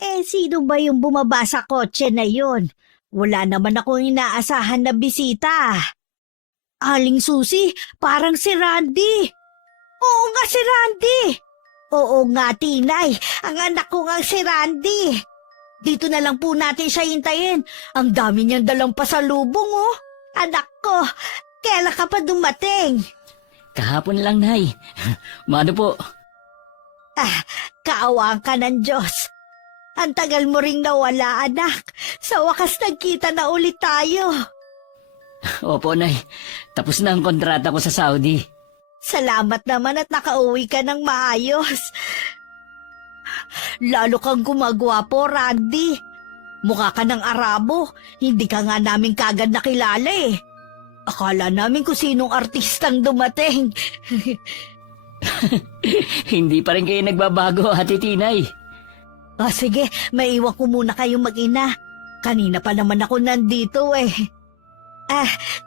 Sino ba yung bumaba sa kotse na yun? Wala naman akong inaasahan na bisita. Aling Susi, parang si Randy. Oo nga si Randy. Oo nga, Tinay. Ang anak ko nga si Randy. Dito na lang po natin siya hintayin. Ang dami niyang dalang pasalubong, oh. Anak ko, kailan ka pa dumating? Kahapon lang, Nay. Mano po? Kaawaan ka ng Diyos. Ang tagal mo ring nawala, anak. Sa wakas nagkita na ulit tayo. Opo, Nay. Tapos na ang kontrata ko sa Saudi. Salamat naman at nakauwi ka ng maayos. Lalo kang gumagwapo, Randy. Mukha ka ng Arabo. Hindi ka nga namin kagad nakilala eh. Akala namin kung sinong artistang dumating. Hindi pa rin kayo nagbabago, Ate Tinay. Sige, maiwan ko muna kayong mag-ina. Kanina pa naman ako nandito eh.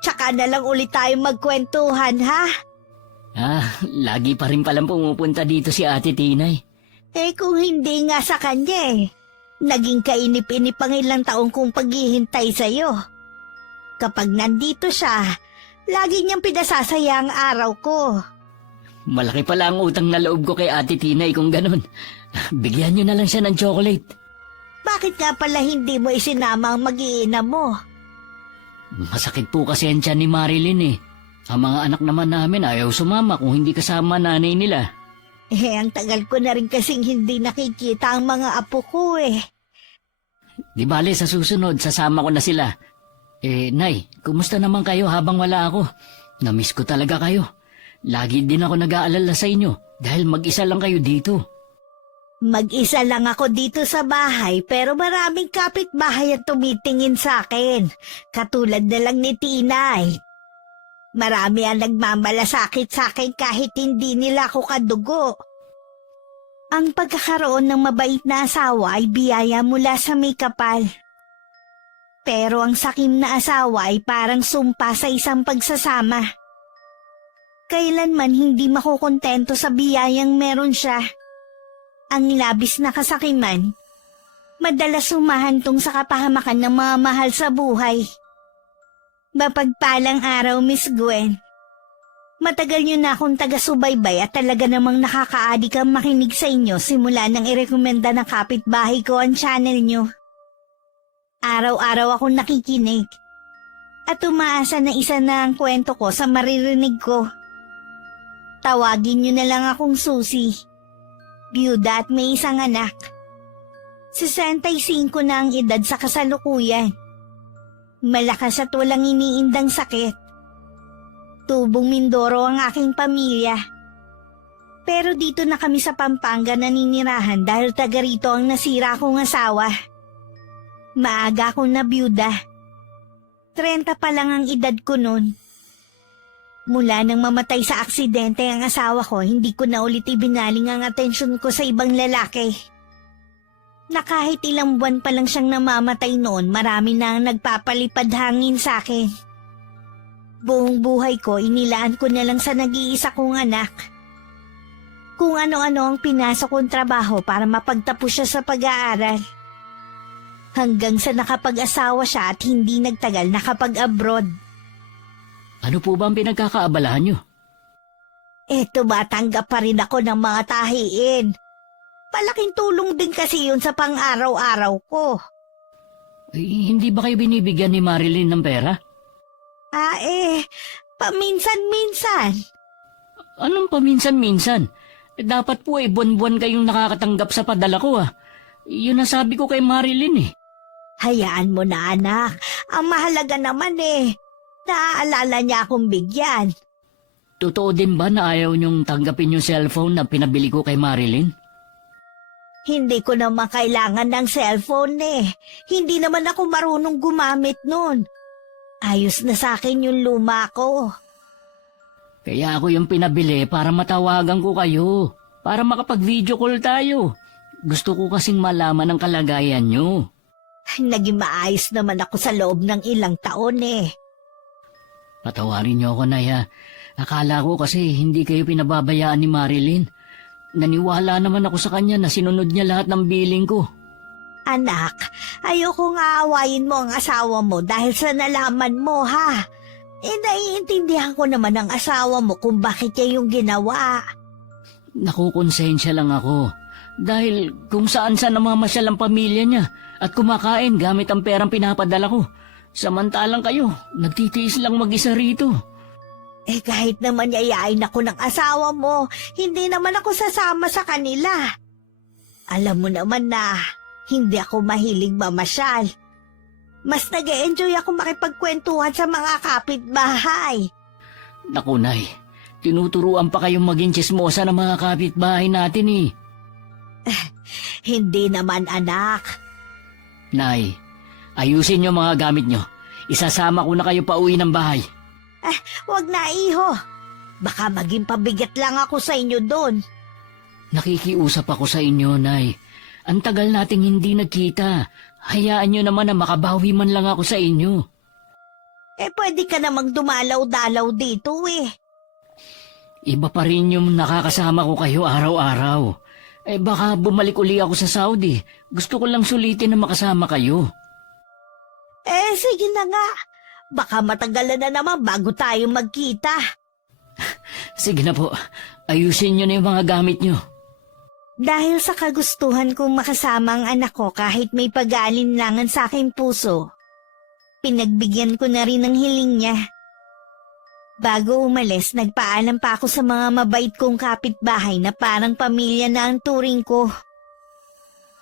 Tsaka na lang ulit tayong magkwentuhan, ha? Lagi pa rin palang pumupunta dito si Ate Tinay. Kung hindi nga sa kanya eh. Naging kainip-inip ang ilang taong kong paghihintay sa'yo. Kapag nandito siya, lagi niyang pinasasaya ang araw ko. Malaki pala ang utang na loob ko kay Ate Tinay kung ganun. Bigyan niyo na lang siya ng chocolate. Bakit nga pala hindi mo isinama ang mag-iina mo? Masakit po kasi ang tiyan ni Marilyn eh. Ang mga anak naman namin ayaw sumama kung hindi kasama nanay nila. Ang tagal ko na rin kasing hindi nakikita ang mga apo ko eh. Di bale sa susunod, sasama ko na sila. Nay, kumusta naman kayo habang wala ako? Namiss ko talaga kayo. Lagi din ako nag-aalala sa inyo dahil mag-isa lang kayo dito. Mag-isa lang ako dito sa bahay pero maraming kapitbahay ang tumitingin sa akin. Katulad na lang ni Tinay. Marami ang nagmamalasakit sa akin kahit hindi nila ako kadugo. Ang pagkakaroon ng mabait na asawa ay biyaya mula sa may kapal. Pero ang sakim na asawa ay parang sumpa sa isang pagsasama. Kailanman hindi makukontento sa biyayang meron siya. Ang labis na kasakiman, madalas humahantong sa kapahamakan ng mga mahal sa buhay. Mapagpalang araw, Miss Gwen. Matagal niyo na akong taga-subaybay at talaga namang nakakaadik ang makinig sa inyo simula nang irekomenda ng kapitbahay ko ang channel niyo. Araw-araw akong nakikinig at umaasa na isa na ang kwento ko sa maririnig ko. Tawagin niyo na lang akong Susi. Byuda at may isang anak. 65 na ang edad sa kasalukuyan. Malakas at walang iniindang sakit. Tubong Mindoro ang aking pamilya. Pero dito na kami sa Pampanga naninirahan dahil taga rito ang nasira kong asawa. Maaga akong nabiyuda. 30 pa lang ang edad ko noon. Mula nang mamatay sa aksidente ang asawa ko, hindi ko na ulit ibinaling ang atensyon ko sa ibang lalaki. Na kahit ilang buwan pa lang siyang namamatay noon, marami na ang nagpapalipad hangin sa akin. Buong buhay ko, inilaan ko na lang sa nag-iisa kong anak. Kung ano-ano ang pinasok kong trabaho para mapagtapos siya sa pag-aaral. Hanggang sa nakapag-asawa siya at hindi nagtagal nakapag-abroad. Ano po ba ang pinagkakaabalahan niyo? Tumatanggap pa rin ako ng mga tahiin. Palaking tulong din kasi yun sa pang-araw-araw ko. Hindi ba kayo binibigyan ni Marilyn ng pera? Paminsan-minsan. Anong paminsan-minsan? Dapat po buwan-buwan kayong nakakatanggap sa padala ko ah. Yun ang sabi ko kay Marilyn eh. Hayaan mo na anak. Ang mahalaga naman naaalala niya akong bigyan. Totoo din ba na ayaw niyong tanggapin yung cellphone na pinabili ko kay Marilyn? Hindi ko naman kailangan ng cellphone Hindi naman ako marunong gumamit nun. Ayos na sa akin yung luma ko. Kaya ako yung pinabili para matawagan ko kayo. Para makapag-video call tayo. Gusto ko kasing malaman ang kalagayan niyo. Naging maayos naman ako sa loob ng ilang taon Patawarin niyo ako, Nay. Akala ko kasi hindi kayo pinababayaan ni Marilyn. Naniwala naman ako sa kanya na sinunod niya lahat ng billing ko. Anak, ayokong aawayin mo ang asawa mo dahil sa nalaman mo, ha? Naiintindihan ko naman ang asawa mo kung bakit niya yung ginawa. Nakukonsensya lang ako. Dahil kung saan-saan namamasyal ang pamilya niya at kumakain gamit ang perang pinapadala ko. Samantalang kayo, nagtitiis lang mag-isa rito. Kahit naman yayain ako ng asawa mo, hindi naman ako sasama sa kanila. Alam mo naman na hindi ako mahilig mamasyal. Mas nag-e-enjoy ako makipagkwentuhan sa mga kapitbahay. Naku, Nay, tinuturuan pa kayong maging tsismosa ng mga kapitbahay natin eh. Hindi naman, anak. Nay, ayusin niyo mga gamit niyo. Isasama ko na kayo pa uwi ng bahay. Wag na, iho. Baka maging pabigat lang ako sa inyo doon. Nakikiusap ako sa inyo, Nay. Ang tagal nating hindi nagkita. Hayaan niyo naman na makabawi man lang ako sa inyo. Pwede ka namang dumalaw-dalaw dito eh. Iba pa rin yung nakakasama ko kayo araw-araw. Baka bumalik uli ako sa Saudi. Gusto ko lang sulitin na makasama kayo. Sige na nga. Baka matagalan na naman bago tayo magkita. Sige na po, ayusin niyo na yung mga gamit niyo. Dahil sa kagustuhan kong makasama ang anak ko kahit may pag-aalinlangan sa aking puso, pinagbigyan ko na rin ang hiling niya. Bago umalis, nagpaalam pa ako sa mga mabait kong kapitbahay na parang pamilya na ang turing ko.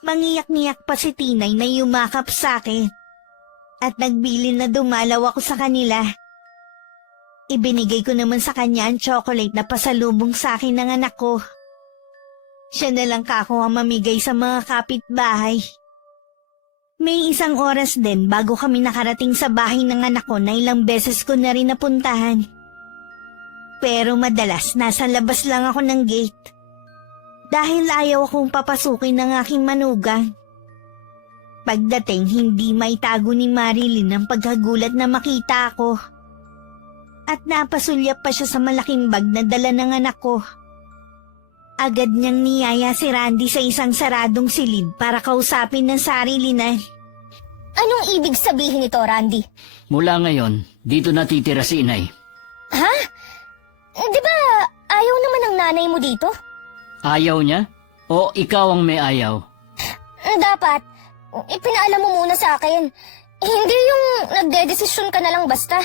Mangiyak-ngiyak pa si Tinay na yumakap sa akin at nagbilin na dumalaw ako sa kanila. Ibinigay ko naman sa kanya ang chocolate na pasalubong sa akin ng anak ko. Siya na lang kako ang mamigay sa mga kapitbahay. May isang oras din bago kami nakarating sa bahay ng anak ko na ilang beses ko na rin napuntahan. Pero madalas nasa labas lang ako ng gate. Dahil ayaw akong papasukin ng aking manugang. Pagdating hindi maitago ni Marilyn ang pagkagulat na makita ako. At napasulyap pa siya sa malaking bag na dala ng anak ko. Agad niyang niyaya si Randy sa isang saradong silid para kausapin ng sarili na. Anong ibig sabihin nito, Randy? Mula ngayon, dito natitira si Inay. Ha? Di ba ayaw naman ng nanay mo dito? Ayaw niya? O ikaw ang may ayaw? Dapat, ipinaalam mo muna sa akin. Hindi yung nagdedesisyon ka na lang basta.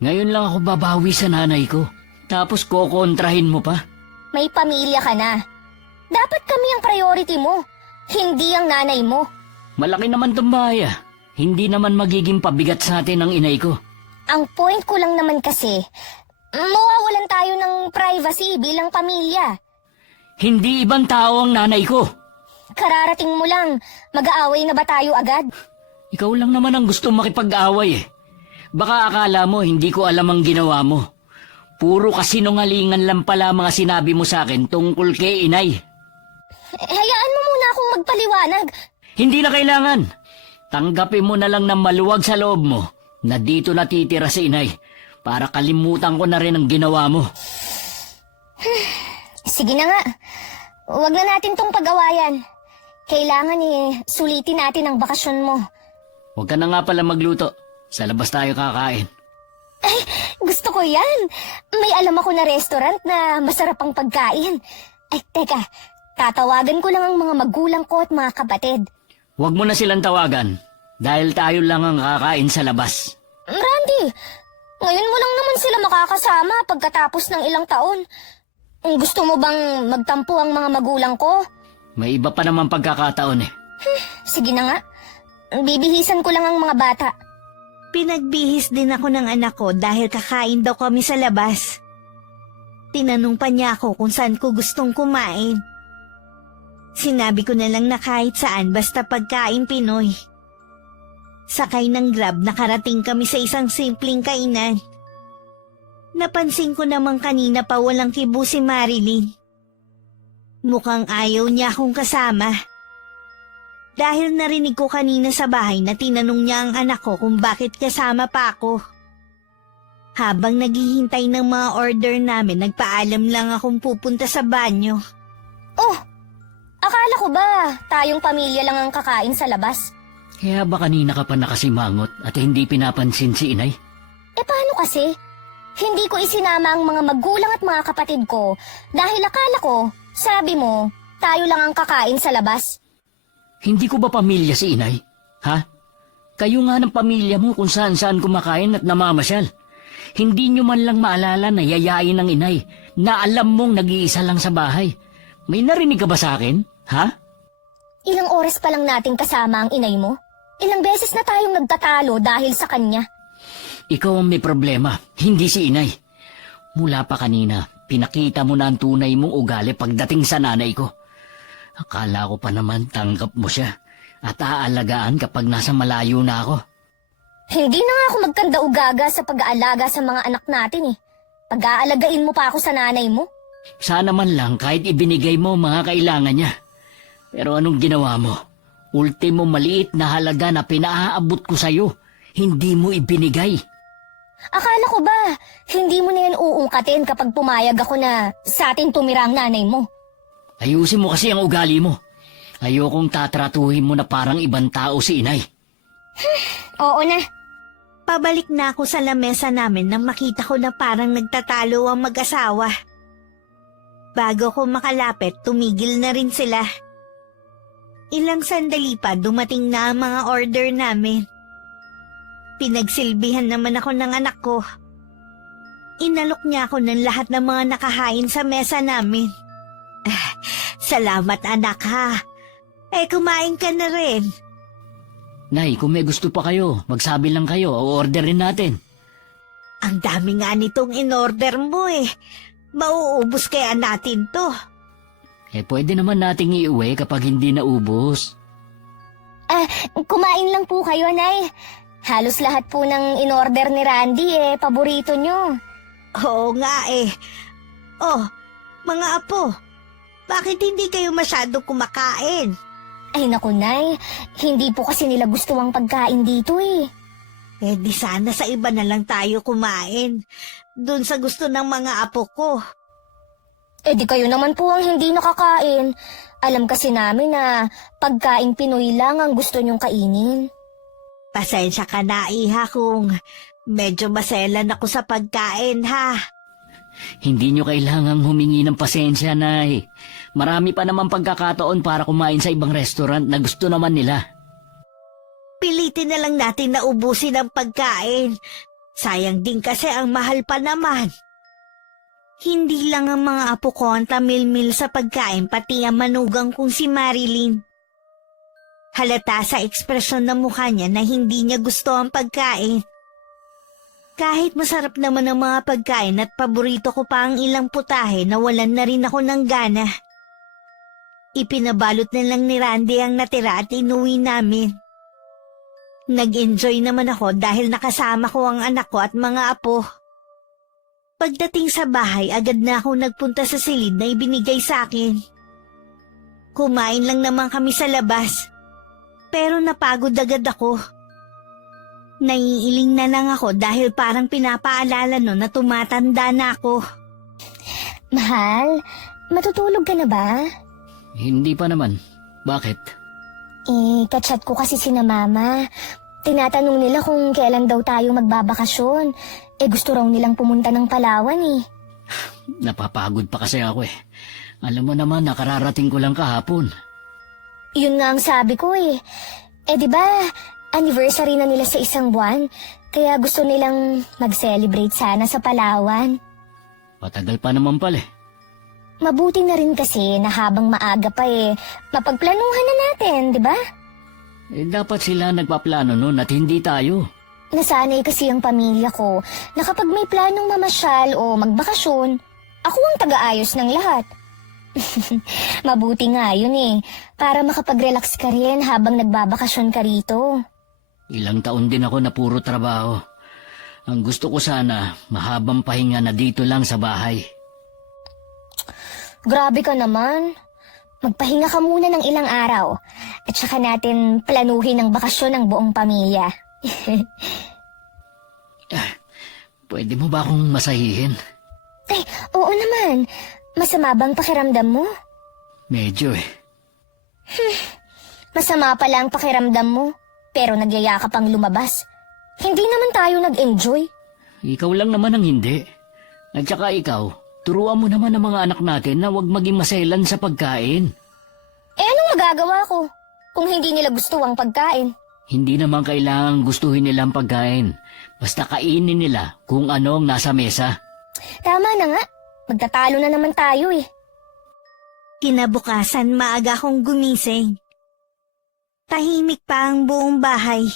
Ngayon lang ako babawi sa nanay ko. Tapos kokontrahin mo pa? May pamilya ka na. Dapat kami ang priority mo, hindi ang nanay mo. Malaki naman tong bahay ah. Hindi naman magiging pabigat sa atin ang inay ko. Ang point ko lang naman kasi, mawawalan tayo ng privacy bilang pamilya. Hindi ibang tao ang nanay ko. Kararating mo lang, mag-aaway na ba tayo agad? Ikaw lang naman ang gusto makipag-away eh. Baka akala mo hindi ko alam ang ginawa mo. Puro kasinungalingan lang pala mga sinabi mo sa akin tungkol kay inay. Hayaan mo muna akong magpaliwanag. Hindi na kailangan. Tanggapin mo na lang ng maluwag sa loob mo na dito natitira si inay para kalimutan ko na rin ang ginawa mo. Sige na nga. Huwag na natin tong pag-awayan. Kailangan sulitin natin ang bakasyon mo. Huwag ka na nga pala magluto. Sa labas tayo kakain. Ay, gusto ko yan. May alam ako na restaurant na masarap ang pagkain. Ay, teka. Tatawagan ko lang ang mga magulang ko at mga kapatid. Huwag mo na silang tawagan dahil tayo lang ang kakain sa labas. Randy, ngayon mo lang naman sila makakasama pagkatapos ng ilang taon. Gusto mo bang magtampo ang mga magulang ko? May iba pa naman pagkakataon eh. Sige na nga. Bibihisan ko lang ang mga bata. Pinagbihis din ako ng anak ko dahil kakain daw kami sa labas. Tinanong pa niya ako kung saan ko gustong kumain. Sinabi ko na lang na kahit saan basta pagkain Pinoy. Sakay ng Grab nakarating kami sa isang simpleng kainan. Napansin ko naman kanina pa walang kibo si Marilyn. Mukhang ayaw niya akong kasama. Dahil narinig ko kanina sa bahay na tinanong niya ang anak ko kung bakit kasama pa ako. Habang naghihintay ng mga order namin, nagpaalam lang akong pupunta sa banyo. Oh, Akala ko ba tayong pamilya lang ang kakain sa labas? Kaya ba kanina ka pa nakasimangot at hindi pinapansin si inay? Paano kasi? Hindi ko isinama ang mga magulang at mga kapatid ko dahil akala ko, sabi mo, tayo lang ang kakain sa labas. Hindi ko ba pamilya si inay? Ha? Kayo nga ng pamilya mo kung saan-saan kumakain at namamasyal. Hindi nyo man lang maalala na yayain ng inay na alam mong nag-iisa lang sa bahay. May narinig ka ba sa akin? Ha? Ilang oras pa lang nating kasama ang inay mo? Ilang beses na tayong nagtatalo dahil sa kanya. Ikaw ang may problema, hindi si inay. Mula pa kanina, pinakita mo na ang tunay mong ugali pagdating sa nanay ko. Akala ko pa naman tanggap mo siya at aalagaan kapag nasa malayo na ako. Hindi na nga ako magkanda-ugaga sa pag-aalaga sa mga anak natin eh. Pag-aalagain mo pa ako sa nanay mo? Sana man lang kahit ibinigay mo mga kailangan niya. Pero anong ginawa mo? Ultimo maliit na halaga na pinaaabot ko sa'yo, hindi mo ibinigay. Akala ko ba, hindi mo na yan uungkatin kapag pumayag ako na sa atin tumira ang nanay mo? Ayusin mo kasi ang ugali mo. Ayokong tatratuhin mo na parang ibang tao si inay. Oo na. Pabalik na ako sa lamesa namin nang makita ko na parang nagtatalo ang mag-asawa. Bago ko makalapit, tumigil na rin sila. Ilang sandali pa dumating na ang mga order namin. Pinagsilbihan naman ako ng anak ko. Inalok niya ako ng lahat ng mga nakahain sa mesa namin. Salamat anak ha. Kumain ka na rin. Nay, kung may gusto pa kayo, magsabi lang kayo o orderin natin. Ang dami nga nitong in-order mo eh. Mauubos kaya natin to. Pwede naman nating iuwi kapag hindi naubos. Kumain lang po kayo, Nay. Halos lahat po ng in-order ni Randy paborito nyo. Oo nga eh. Oh, mga apo, bakit hindi kayo masyado kumakain? Ay naku, Nay. Hindi po kasi nila gusto ang pagkain dito eh. Di sana sa iba na lang tayo kumain. Doon sa gusto ng mga apo ko. Di kayo naman po ang hindi nakakain. Alam kasi namin na pagkain Pinoy lang ang gusto nyong kainin. Pasensya ka na, iha, kung medyo maselan ako sa pagkain, ha? Hindi nyo kailangang humingi ng pasensya, Nay. Marami pa naman pagkakataon para kumain sa ibang restaurant na gusto naman nila. Pilitin na lang natin na ubusin ang pagkain. Sayang din kasi ang mahal pa naman. Hindi lang ang mga apo ko ang tamilmil sa pagkain, pati ang manugang kong si Marilyn. Halata sa ekspresyon ng mukha niya na hindi niya gusto ang pagkain. Kahit masarap naman ang mga pagkain at paborito ko pa ang ilang putahe, nawalan na rin ako ng gana. Ipinabalot na lang ni Randy ang natira at inuwi namin. Nag-enjoy naman ako dahil nakasama ko ang anak ko at mga apo. Pagdating sa bahay, agad na ako nagpunta sa silid na ibinigay sa akin. Kumain lang naman kami sa labas, pero napagod agad ako. Naiiling na lang ako dahil parang pinapaalala no na tumatanda na ako. Mahal, matutulog ka na ba? Hindi pa naman. Bakit? Kachat ko kasi sina Mama. Tinatanong nila kung kailan daw tayo magbabakasyon. Gusto raw nilang pumunta ng Palawan eh. Napapagod pa kasi ako eh. Alam mo naman, nakararating ko lang kahapon. Yun nga ang sabi ko eh. Di ba, anniversary na nila sa isang buwan. Kaya gusto nilang mag-celebrate sana sa Palawan. Patagal pa naman pala eh. Mabuti na rin kasi na habang maaga pa mapagplanuhan na natin, di ba? Dapat sila nagpaplano nun at hindi tayo. Nasanay kasi ang pamilya ko na kapag may planong mamasyal o magbakasyon, ako ang taga-ayos ng lahat. Mabuti nga yun para makapag-relax ka rin habang nagbabakasyon ka rito. Ilang taon din ako na puro trabaho. Ang gusto ko sana, mahabang pahinga na dito lang sa bahay. Grabe ka naman. Magpahinga ka muna ng ilang araw at saka natin planuhin ang bakasyon ng buong pamilya. Pwede mo ba akong masahihin? Oo naman. Masama bang pakiramdam mo? Medyo eh. Masama pala ang pakiramdam mo, pero nagyaya ka pang lumabas. Hindi naman tayo nag-enjoy. Ikaw lang naman ang hindi. At saka ikaw, turuan mo naman ang mga anak natin na huwag maging maselan sa pagkain. Eh anong magagawa ko kung hindi nila gusto ang pagkain? Hindi naman kailangang gustuhin nila ang pagkain. Basta kainin nila kung ano ang nasa mesa. Tama na nga, magtatalo na naman tayo eh. Kinabukasan maaga akong gumising. Tahimik pa ang buong bahay.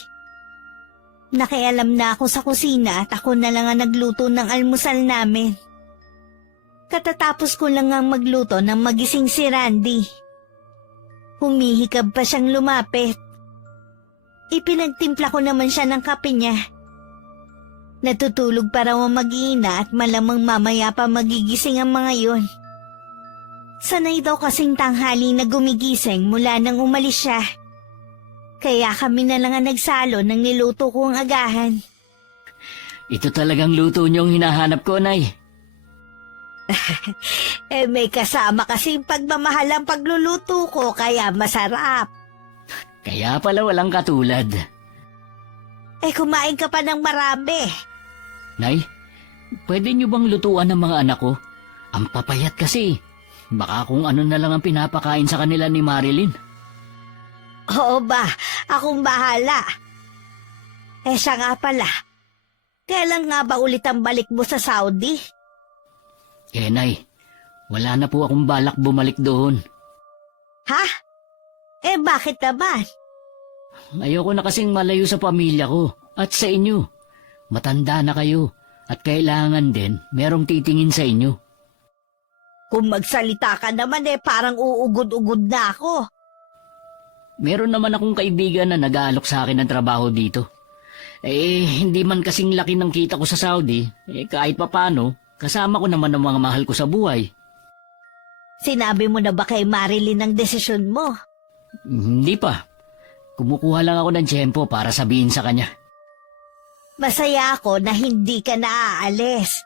Nakialam na ako sa kusina at ako na lang ang nagluto ng almusal namin. Katatapos ko lang ang magluto nang magising si Randy. Humihikab pa siyang lumapit. Ipinagtimpla ko naman siya ng kape niya. Natutulog pa raw ang mag-iina at malamang mamaya pa magigising ang mga yun. Sanay daw kasing tanghali na gumigising mula nang umalis siya. Kaya kami na lang ang nagsalo ng niluto kong agahan. Ito talagang luto niyong hinahanap ko, Nay. May kasama kasing pagmamahal ang pagluluto ko kaya masarap. Kaya pala walang katulad. Kumain ka pa ng marami. Nay, pwede niyo bang lutuan ng mga anak ko? Ang papayat kasi. Baka kung ano na lang ang pinapakain sa kanila ni Marilyn. Oo ba, akong bahala. Siya nga pala. Kailan nga ba ulit ang balik mo sa Saudi? Nay, wala na po akong balak bumalik doon. Ha? Bakit naman? Ayoko na kasing malayo sa pamilya ko at sa inyo. Matanda na kayo at kailangan din merong titingin sa inyo. Kung magsalita ka naman parang uugod-ugod na ako. Meron naman akong kaibigan na nag-aalok sa akin ng trabaho dito. Hindi man kasing laki ng kita ko sa Saudi, kahit papano, kasama ko naman ang mga mahal ko sa buhay. Sinabi mo na ba kay Marilyn ang desisyon mo? Hindi pa. Kumukuha lang ako ng tiyempo para sabihin sa kanya. Masaya ako na hindi ka naaalis.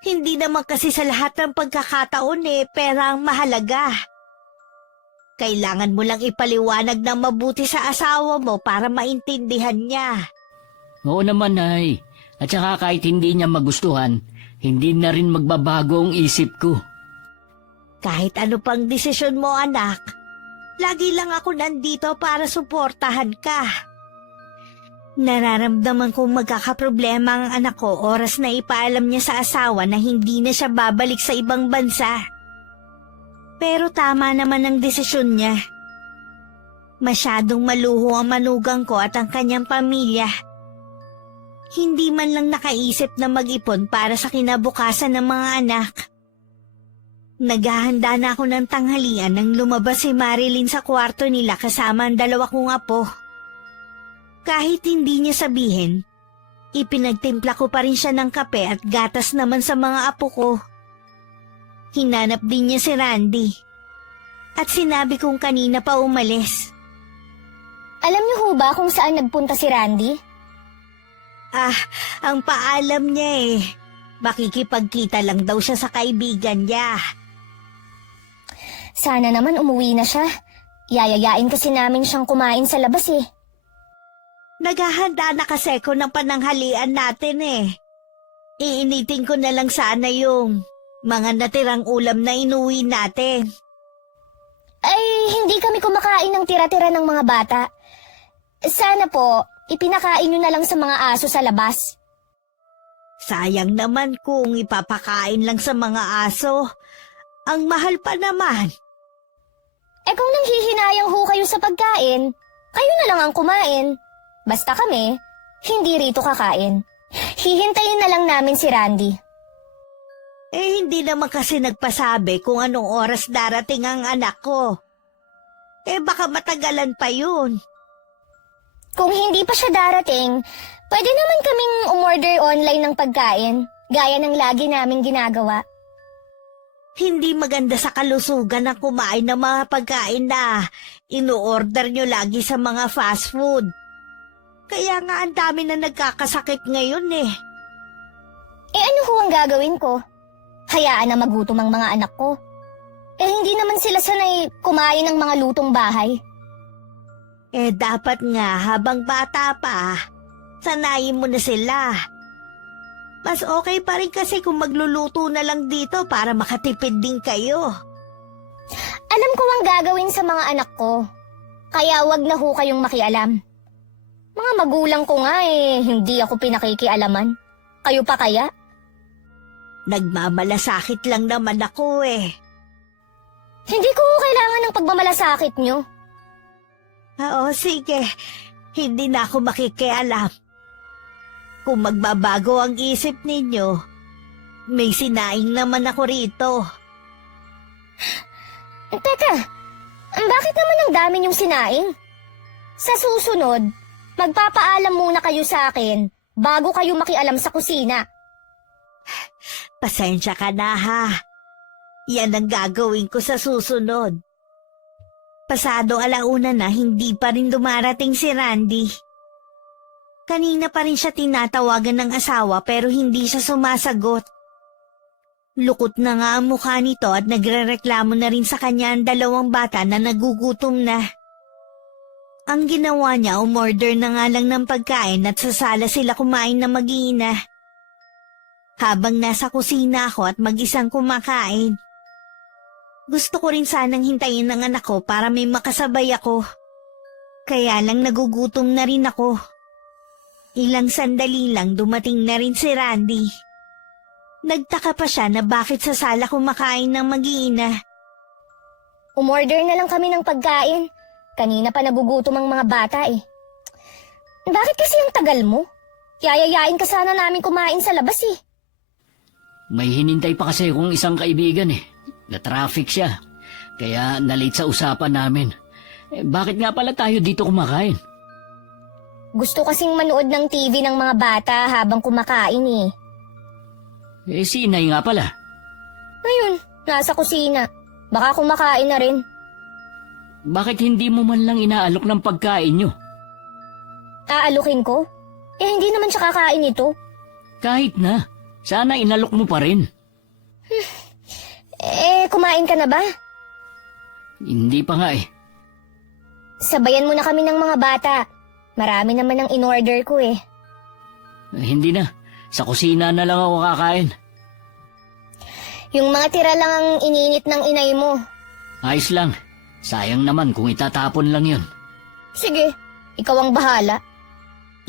Hindi naman kasi sa lahat ng pagkakataon pera ang mahalaga. Kailangan mo lang ipaliwanag ng mabuti sa asawa mo para maintindihan niya. Oo naman, Nay. At saka kahit hindi niya magustuhan, hindi na rin magbabago ang isip ko. Kahit ano pang desisyon mo, anak, lagi lang ako nandito para suportahan ka. Nararamdaman kong magkakaproblema ang anak ko oras na ipaalam niya sa asawa na hindi na siya babalik sa ibang bansa. Pero tama naman ang desisyon niya. Masyadong maluho ang manugang ko at ang kanyang pamilya. Hindi man lang nakaisip na mag-ipon para sa kinabukasan ng mga anak. Naghahanda na ako ng tanghalian nang lumabas si Marilyn sa kwarto nila kasama ang dalawa kong apo. Kahit hindi niya sabihin, ipinagtimpla ko pa rin siya ng kape at gatas naman sa mga apo ko. Hinanap din niya si Randy. At sinabi kong kanina pa umalis. Alam niyo ho ba kung saan nagpunta si Randy? Ang paalam niya makikipagkita lang daw siya sa kaibigan niya. Sana naman umuwi na siya. Yayayain kasi namin siyang kumain sa labas Naghahanda na kasi ko ng pananghalian natin Iinitin ko na lang sana yung mga natirang ulam na inuwi natin. Ay, hindi kami kumakain ng tira-tira ng mga bata. Sana po, ipinakain niyo na lang sa mga aso sa labas. Sayang naman kung ipapakain lang sa mga aso. Ang mahal pa naman. Kung nanghihinayang ho kayo sa pagkain, kayo na lang ang kumain. Basta kami, hindi rito kakain. Hihintayin na lang namin si Randy. Hindi naman kasi nagpasabi kung anong oras darating ang anak ko. Baka matagalan pa yun. Kung hindi pa siya darating, pwede naman kaming umorder online ng pagkain, gaya ng lagi naming ginagawa. Hindi maganda sa kalusugan ang kumain ng mga pagkain na ino-order nyo lagi sa mga fast food. Kaya nga ang dami na nagkakasakit ngayon Ano ho ang gagawin ko? Hayaan na magutom ang mga anak ko. Hindi naman sila sanay kumain ng mga lutong bahay. Dapat nga habang bata pa, sanayin mo na sila. Mas okay pa rin kasi kung magluluto na lang dito para makatipid din kayo. Alam ko ang gagawin sa mga anak ko. Kaya wag na ho kayong makialam. Mga magulang ko nga hindi ako pinakikialaman. Kayo pa kaya? Nagmamalasakit lang naman ako Hindi ko kailangan ng pagmamalasakit nyo. Oo, sige. Hindi na ako makikialam. Kung magbabago ang isip ninyo, may sinaing naman ako rito. Teka, bakit naman ang dami niyong sinaing? Sa susunod, magpapaalam muna kayo sa akin bago kayo makialam sa kusina. Pasensya ka na ha. Yan ang gagawin ko sa susunod. Pasado alauna na hindi pa rin dumarating si Randy. Kanina pa rin siya tinatawagan ng asawa pero hindi siya sumasagot. Lukot na nga ang mukha nito at nagrereklamo na rin sa kanya ang dalawang bata na nagugutom na. Ang ginawa niya, umorder na nga lang ng pagkain at sa sala sila kumain na mag-iina. Habang nasa kusina ako at mag-isang kumakain. Gusto ko rin sanang hintayin ng anak ko para may makasabay ako. Kaya lang nagugutom na rin ako. Ilang sandali lang dumating na rin si Randy. Nagtaka pa siya na bakit sa sala kumakain ng mag-iina. Umorder na lang kami ng pagkain. Kanina pa nagugutom ang mga bata Bakit kasi ang tagal mo? Yayayain ka sana namin kumain sa labas May hinintay pa kasi akong isang kaibigan Na-traffic siya. Kaya nalate sa usapan namin. Bakit nga pala tayo dito kumakain? Gusto kasing manood ng TV ng mga bata habang kumakain Si Inay nga pala. Ayun, nasa kusina. Baka kumakain na rin. Bakit hindi mo man lang inaalok ng pagkain nyo? Aalukin ko? Hindi naman siya kakain ito. Kahit na. Sana inalok mo pa rin. Kumain ka na ba? Hindi pa nga Sabayan mo na kami ng mga bata. Marami naman ang in-order ko Hindi na. Sa kusina na lang ako kakain. Yung mga tira lang ang iniinit ng inay mo. Ayos lang. Sayang naman kung itatapon lang yun. Sige, ikaw ang bahala.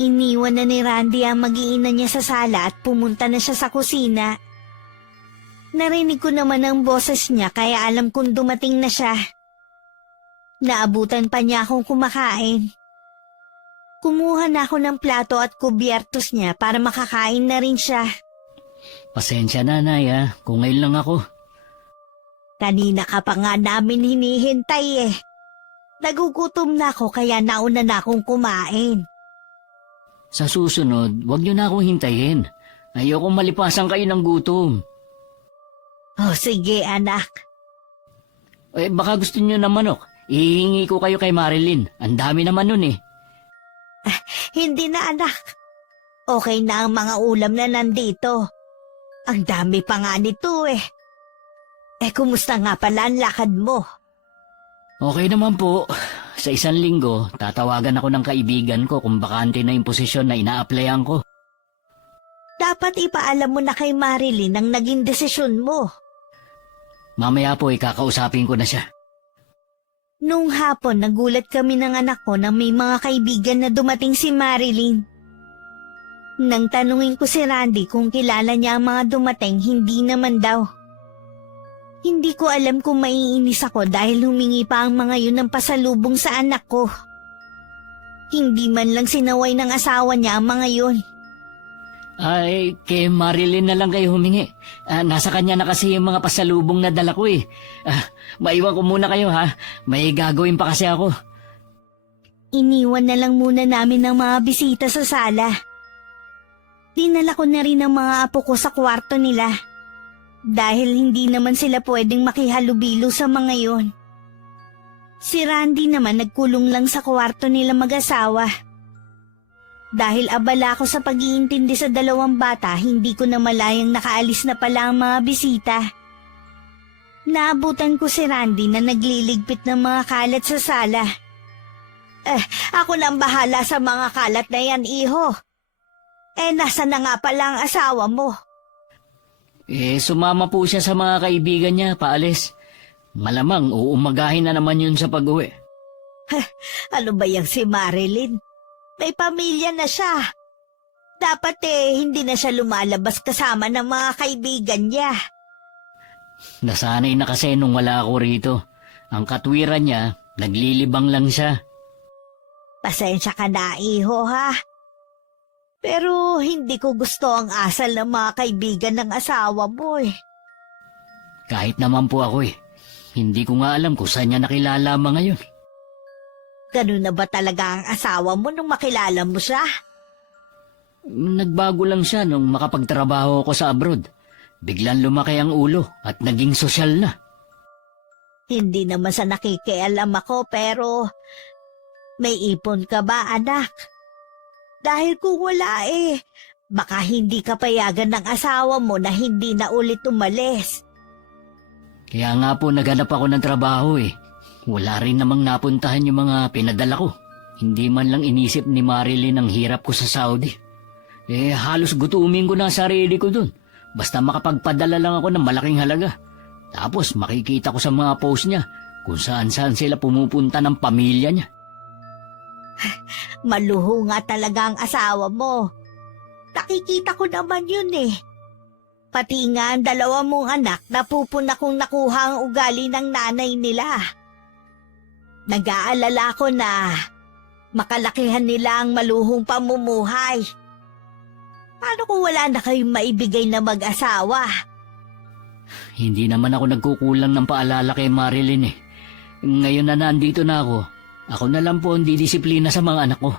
Iniwan na ni Randy ang mag-iina niya sa sala at pumunta na siya sa kusina. Narinig ko naman ang boses niya kaya alam kong dumating na siya. Naabutan pa niya akong kumakain. Kumuha na ako ng plato at kubyertos niya para makakain na rin siya. Pasensya na, Nay, kung ngayon lang ako. Kanina ka pa nga namin hinihintay Nagugutom na ako kaya nauna na akong kumain. Sa susunod, huwag niyo na akong hintayin. Ayoko malipasan kayo ng gutom. Oh, sige anak. Baka gusto niyo na manok. Ihingi ko kayo kay Marilyn. Ang dami naman nun Hindi na anak. Okay na ang mga ulam na nandito. Ang dami pa nga nito kumusta nga pala ang lakad mo? Okay naman po. Sa 1 linggo, tatawagan ako ng kaibigan ko kung bakante na yung posisyon na ina-applyan ko. Dapat ipaalam mo na kay Marilyn ang naging desisyon mo. Mamaya po ikakausapin ko na siya. Nung hapon, nagulat kami ng anak ko na may mga kaibigan na dumating si Marilyn. Nang tanungin ko si Randy kung kilala niya ang mga dumating, hindi naman daw. Hindi ko alam kung maiinis ako dahil humingi pa ang mga yun ng pasalubong sa anak ko. Hindi man lang sinaway ng asawa niya ang mga yun. Ay, kay Marilyn na lang kayo humingi. Nasa kanya na kasi yung mga pasalubong na dala ko maiwan ko muna kayo May gagawin pa kasi ako. Iniwan na lang muna namin ang mga bisita sa sala. Dinala ko na rin ang mga apo ko sa kwarto nila. Dahil hindi naman sila pwedeng makihalubilo sa mga yon. Si Randy naman nagkulong lang sa kwarto nila mag-asawa. Dahil abala ako sa pag-iintindi sa dalawang bata, hindi ko na malayang nakaalis na pala ang mga bisita. Naabutan ko si Randy na nagliligpit ng mga kalat sa sala. Ako na ang bahala sa mga kalat na yan, iho. Nasa na nga pala ang asawa mo? Sumama po siya sa mga kaibigan niya, paalis. Malamang uumagahin na naman yun sa pag-uwi. Ano ba yung si Marilyn? May pamilya na siya. Dapat hindi na siya lumalabas kasama ng mga kaibigan niya. Nasanay na kasi nung wala ako rito. Ang katwiran niya, naglilibang lang siya. Pasensya ka na, iho, ha? Pero hindi ko gusto ang asal ng mga kaibigan ng asawa mo, Kahit naman po ako Hindi ko nga alam kung saan niya nakilala mga ngayon. Ganun na ba talaga ang asawa mo nung makilala mo siya? Nagbago lang siya nung makapagtrabaho ako sa abroad. Biglang lumaki ang ulo at naging sosyal na. Hindi naman sa nakikialam ako pero may ipon ka ba, anak? Dahil kung wala baka hindi ka payagan ng asawa mo na hindi na ulit umalis. Kaya nga po naghanap ako ng trabaho Wala rin namang napuntahan yung mga pinadala ko. Hindi man lang inisip ni Marilyn ang hirap ko sa Saudi. Halos gutumin ko na ang sarili ko dun. Basta makapagpadala lang ako ng malaking halaga. Tapos makikita ko sa mga post niya kung saan-saan sila pumupunta ng pamilya niya. Maluho nga talaga ang asawa mo. Nakikita ko naman yun Pati nga ang dalawa mong anak napupuna kong nakuha ang ugali ng nanay nila. Nag-aalala ko na makalakihan nila ang maluhong pamumuhay. Paano kung wala na kayong maibigay na mag-asawa? Hindi naman ako nagkukulang ng paalala kay Marilyn Ngayon na nandito na ako na lang po ang didisiplina sa mga anak ko.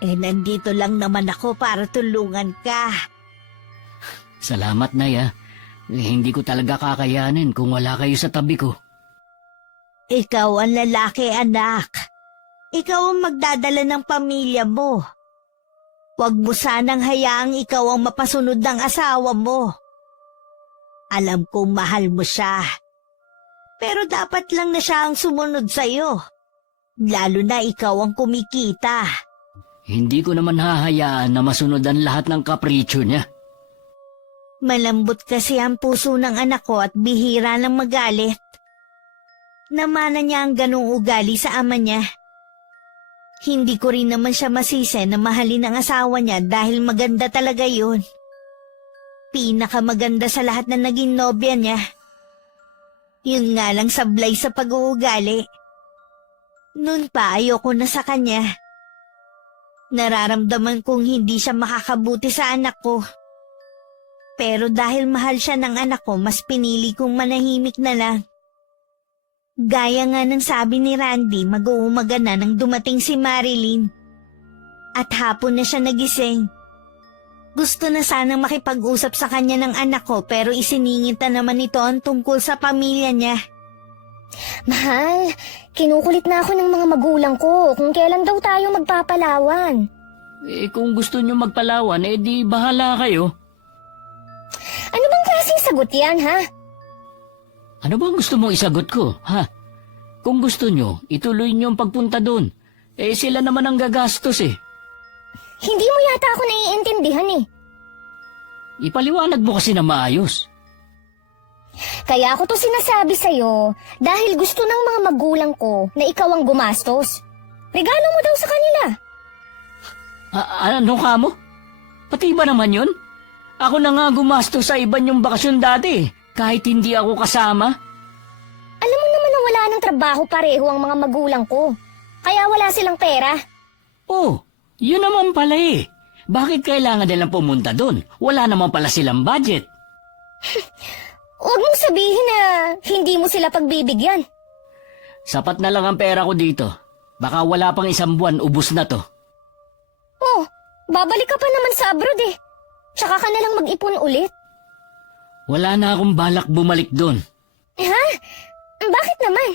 Nandito lang naman ako para tulungan ka. Salamat, Nay, Hindi ko talaga kakayanin kung wala kayo sa tabi ko. Ikaw ang lalaki, anak. Ikaw ang magdadala ng pamilya mo. Huwag mo sanang hayaang ikaw ang mapasunod ng asawa mo. Alam kong mahal mo siya. Pero dapat lang na siya ang sumunod sa'yo. Lalo na ikaw ang kumikita. Hindi ko naman hahayaan na masunod ang lahat ng kapritsyo niya. Malambot kasi ang puso ng anak ko at bihira ng magalit. Namana niya ang ganong ugali sa ama niya. Hindi ko rin naman siya masisi na mahalin ang asawa niya dahil maganda talaga yun. Pinakamaganda sa lahat na naging nobya niya. Yun nga lang sablay sa pag-uugali. Noon pa ayoko na sa kanya. Nararamdaman kong hindi siya makakabuti sa anak ko. Pero dahil mahal siya ng anak ko, mas pinili kong manahimik na lang. Gaya nga ng sabi ni Randy, mag-uumaga na nang dumating si Marilyn. At hapon na siya nagising. Gusto na sanang makipag-usap sa kanya ng anak ko pero isiningit na naman ito ang tungkol sa pamilya niya. Mahal, kinukulit na ako ng mga magulang ko kung kailan daw tayo magpapalawan. Kung gusto niyo magpalawan, di bahala kayo. Ano bang klaseng sagot yan, ha? Ano bang gusto mong isagot ko, ha? Kung gusto nyo, ituloy nyo ang pagpunta doon. Sila naman ang gagastos Hindi mo yata ako naiintindihan Ipaliwanag mo kasi na maayos. Kaya ako to sinasabi sa'yo dahil gusto ng mga magulang ko na ikaw ang gumastos. Regalo mo daw sa kanila. Ano ka mo? Pati ba naman yun? Ako na nga gumastos sa iba niyong bakasyon dati, kahit hindi ako kasama. Alam mo naman na wala ng trabaho pareho ang mga magulang ko. Kaya wala silang pera. Oh, yun naman pala Bakit kailangan nilang pumunta doon? Wala naman pala silang budget. Huwag mong sabihin na hindi mo sila pagbibigyan. Sapat na lang ang pera ko dito. Baka wala pang 1 buwan, ubus na to. Oh, babalik ka pa naman sa abroad Tsaka ka na lang mag-ipon ulit. Wala na akong balak bumalik doon. Ha? Bakit naman?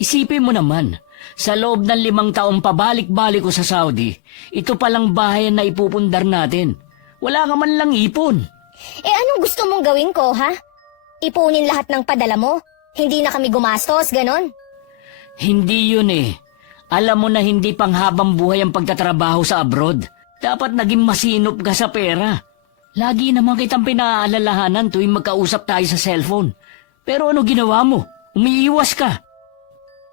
Isipin mo naman, sa loob ng 5 taong pabalik-balik ko sa Saudi, ito palang bahayan na ipupundar natin. Wala ka man lang ipon. Anong gusto mong gawin ko, ha? Ipunin lahat ng padala mo? Hindi na kami gumastos, ganon? Hindi yun eh. Alam mo na hindi panghabang buhay ang pagtatrabaho sa abroad. Dapat naging masinop ka sa pera. Lagi naman kitang pinaalalahanan tuwing magkausap tayo sa cellphone. Pero ano ginawa mo? Umiiwas ka.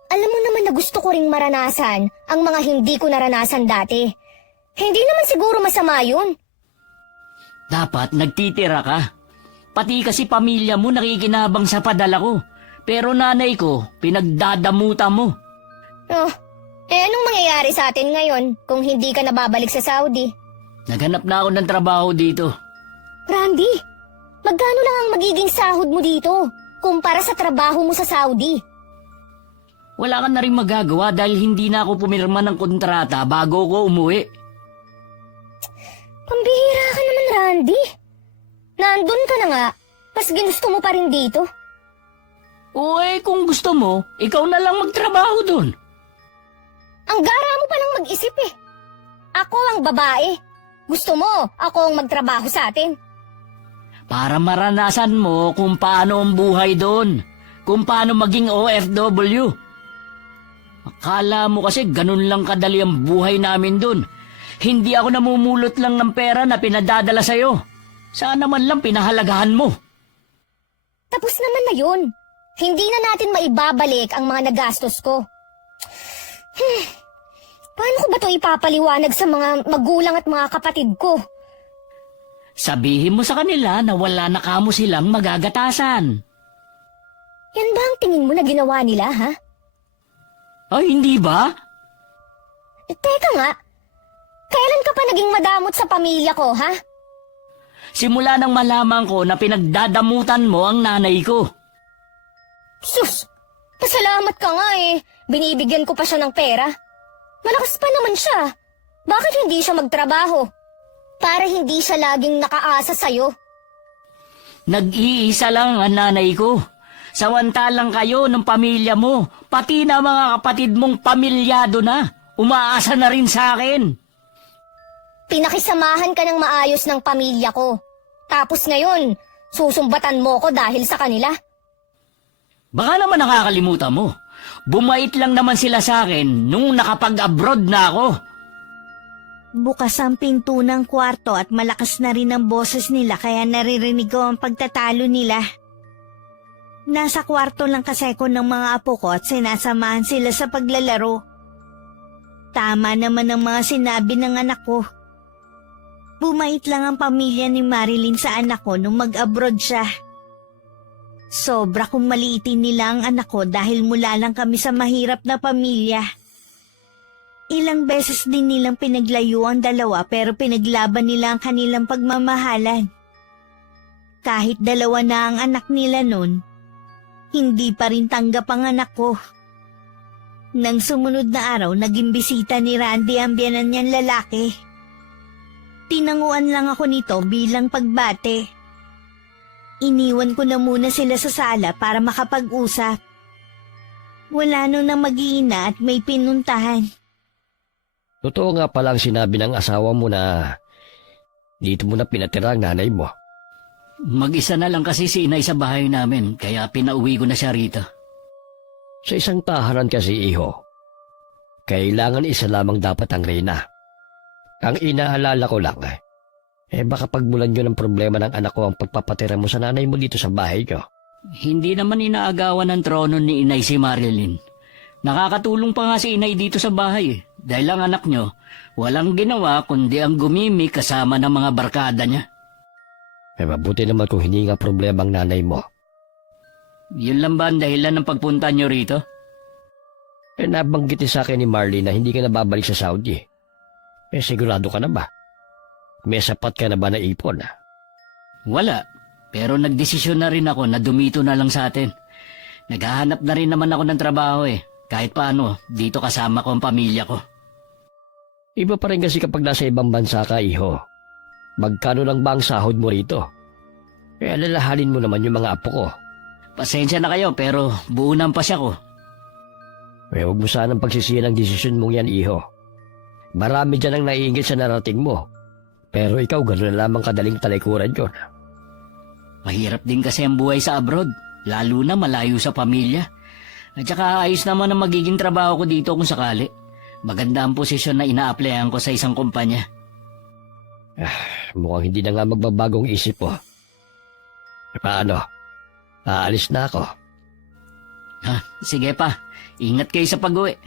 Alam mo naman na gusto ko ring maranasan ang mga hindi ko naranasan dati. Hindi naman siguro masama yun. Dapat nagtitira ka. Pati kasi pamilya mo nakikinabang sa padala ko. Pero nanay ko, pinagdadamutan mo. Oh, anong mangyayari sa atin ngayon kung hindi ka nababalik sa Saudi? Naghanap na ako ng trabaho dito. Randy, magkano lang ang magiging sahod mo dito kumpara sa trabaho mo sa Saudi? Wala ka na rin magagawa dahil hindi na ako pumirma ng kontrata bago ko umuwi. Pambihira ka naman, Randy. Nandun ka na nga, mas ginusto mo pa rin dito. O kung gusto mo, ikaw na lang magtrabaho dun. Ang gara mo palang mag-isip eh. Ako ang babae. Gusto mo, ako ang magtrabaho sa atin. Para maranasan mo kung paano ang buhay doon. Kung paano maging OFW. Akala mo kasi ganun lang kadali ang buhay namin doon. Hindi ako namumulot lang ng pera na pinadadala sa'yo. Sana man lang pinahalagahan mo. Tapos naman na yun. Hindi na natin maibabalik ang mga nagastos ko. Paano ko ba ito ipapaliwanag sa mga magulang at mga kapatid ko? Sabihin mo sa kanila na wala na kamo silang magagatasan. Yan ba ang tingin mo na ginawa nila, ha? Ay, hindi ba? Teka nga, kailan ka pa naging madamot sa pamilya ko, ha? Simula nang malaman ko na pinagdadamutan mo ang nanay ko. Sus! Pasalamat ka nga eh. Binibigyan ko pa siya ng pera. Malakas pa naman siya. Bakit hindi siya magtrabaho? Para hindi siya laging nakaasa sa'yo. Nag-iisa lang ang nanay ko. Sawantalang kayo ng pamilya mo, pati na mga kapatid mong pamilyado na, umaasa na rin sa akin. Pinakisamahan ka ng maayos ng pamilya ko. Tapos ngayon, susumbatan mo ko dahil sa kanila. Baka naman nakakalimutan mo. Bumait lang naman sila sa akin nung nakapag-abroad na ako. Bukas ang pinto ng kwarto at malakas na rin ang boses nila kaya naririnig ko ang pagtatalo nila. Nasa kwarto lang kasi ko ng mga apo ko at sinasamahan sila sa paglalaro. Tama naman ang mga sinabi ng anak ko. Bumait lang ang pamilya ni Marilyn sa anak ko nung mag-abroad siya. Sobra kung maliitin nila ang anak ko dahil mula lang kami sa mahirap na pamilya. Ilang beses din nilang pinaglayo ang dalawa pero pinaglaban nila ang kanilang pagmamahalan. Kahit dalawa na ang anak nila nun, hindi pa rin tanggap ang anak ko. Nang sumunod na araw, naging bisita ni Randy ang biyanan niyang lalaki. Tinanguan lang ako nito bilang pagbate. Iniwan ko na muna sila sa sala para makapag-usap. Wala nung na mag-iina at may pinuntahan. Totoo nga pala ang sinabi ng asawa mo na dito mo na pinatira ang nanay mo. Mag-isa na lang kasi si inay sa bahay namin, kaya pinauwi ko na siya rito. Sa isang tahanan kasi, iho, kailangan isa lamang dapat ang reyna. Ang inaalala ko lang, baka pagmulan nyo ng problema ng anak ko ang pagpapatira mo sa nanay mo dito sa bahay nyo. Hindi naman inaagawan ng trono ni inay si Marilyn. Nakakatulong pa nga si inay dito sa bahay dahil ang anak nyo walang ginawa kundi ang gumimik kasama ng mga barkada niya. Mabuti naman kung hindi nga problema ang nanay mo. Yun lang ba ang dahilan ng pagpunta nyo rito? Nabanggit sa akin ni Marley na hindi ka na babalik sa Saudi. Sigurado ka na ba? May sapat ka na ba na ipon? Wala, pero nagdesisyon na rin ako na dumito na lang sa atin. Naghahanap na rin naman ako ng trabaho kahit paano dito kasama ko ang pamilya ko. Iba pa rin kasi kapag nasa ibang bansa ka, iho. Magkano lang ba ang sahod mo rito? Alalahanin mo naman yung mga apo ko. Pasensya na kayo pero buo ng pasya ko. Huwag mo sanang pagsisiyan ang desisyon mong yan, iho. Marami dyan ang naiingit sa narating mo. Pero ikaw, gano'n na lamang kadaling talikuran yun. Mahirap din kasi ang buhay sa abroad, lalo na malayo sa pamilya. At saka ayos naman ang magiging trabaho ko dito kung sakali. Maganda ang posisyon na ina-applyan ko sa isang kumpanya. Mukhang hindi na nga magbabagong isip mo. Paano? Aalis na ako. Sige pa, ingat kayo sa pag-uwi.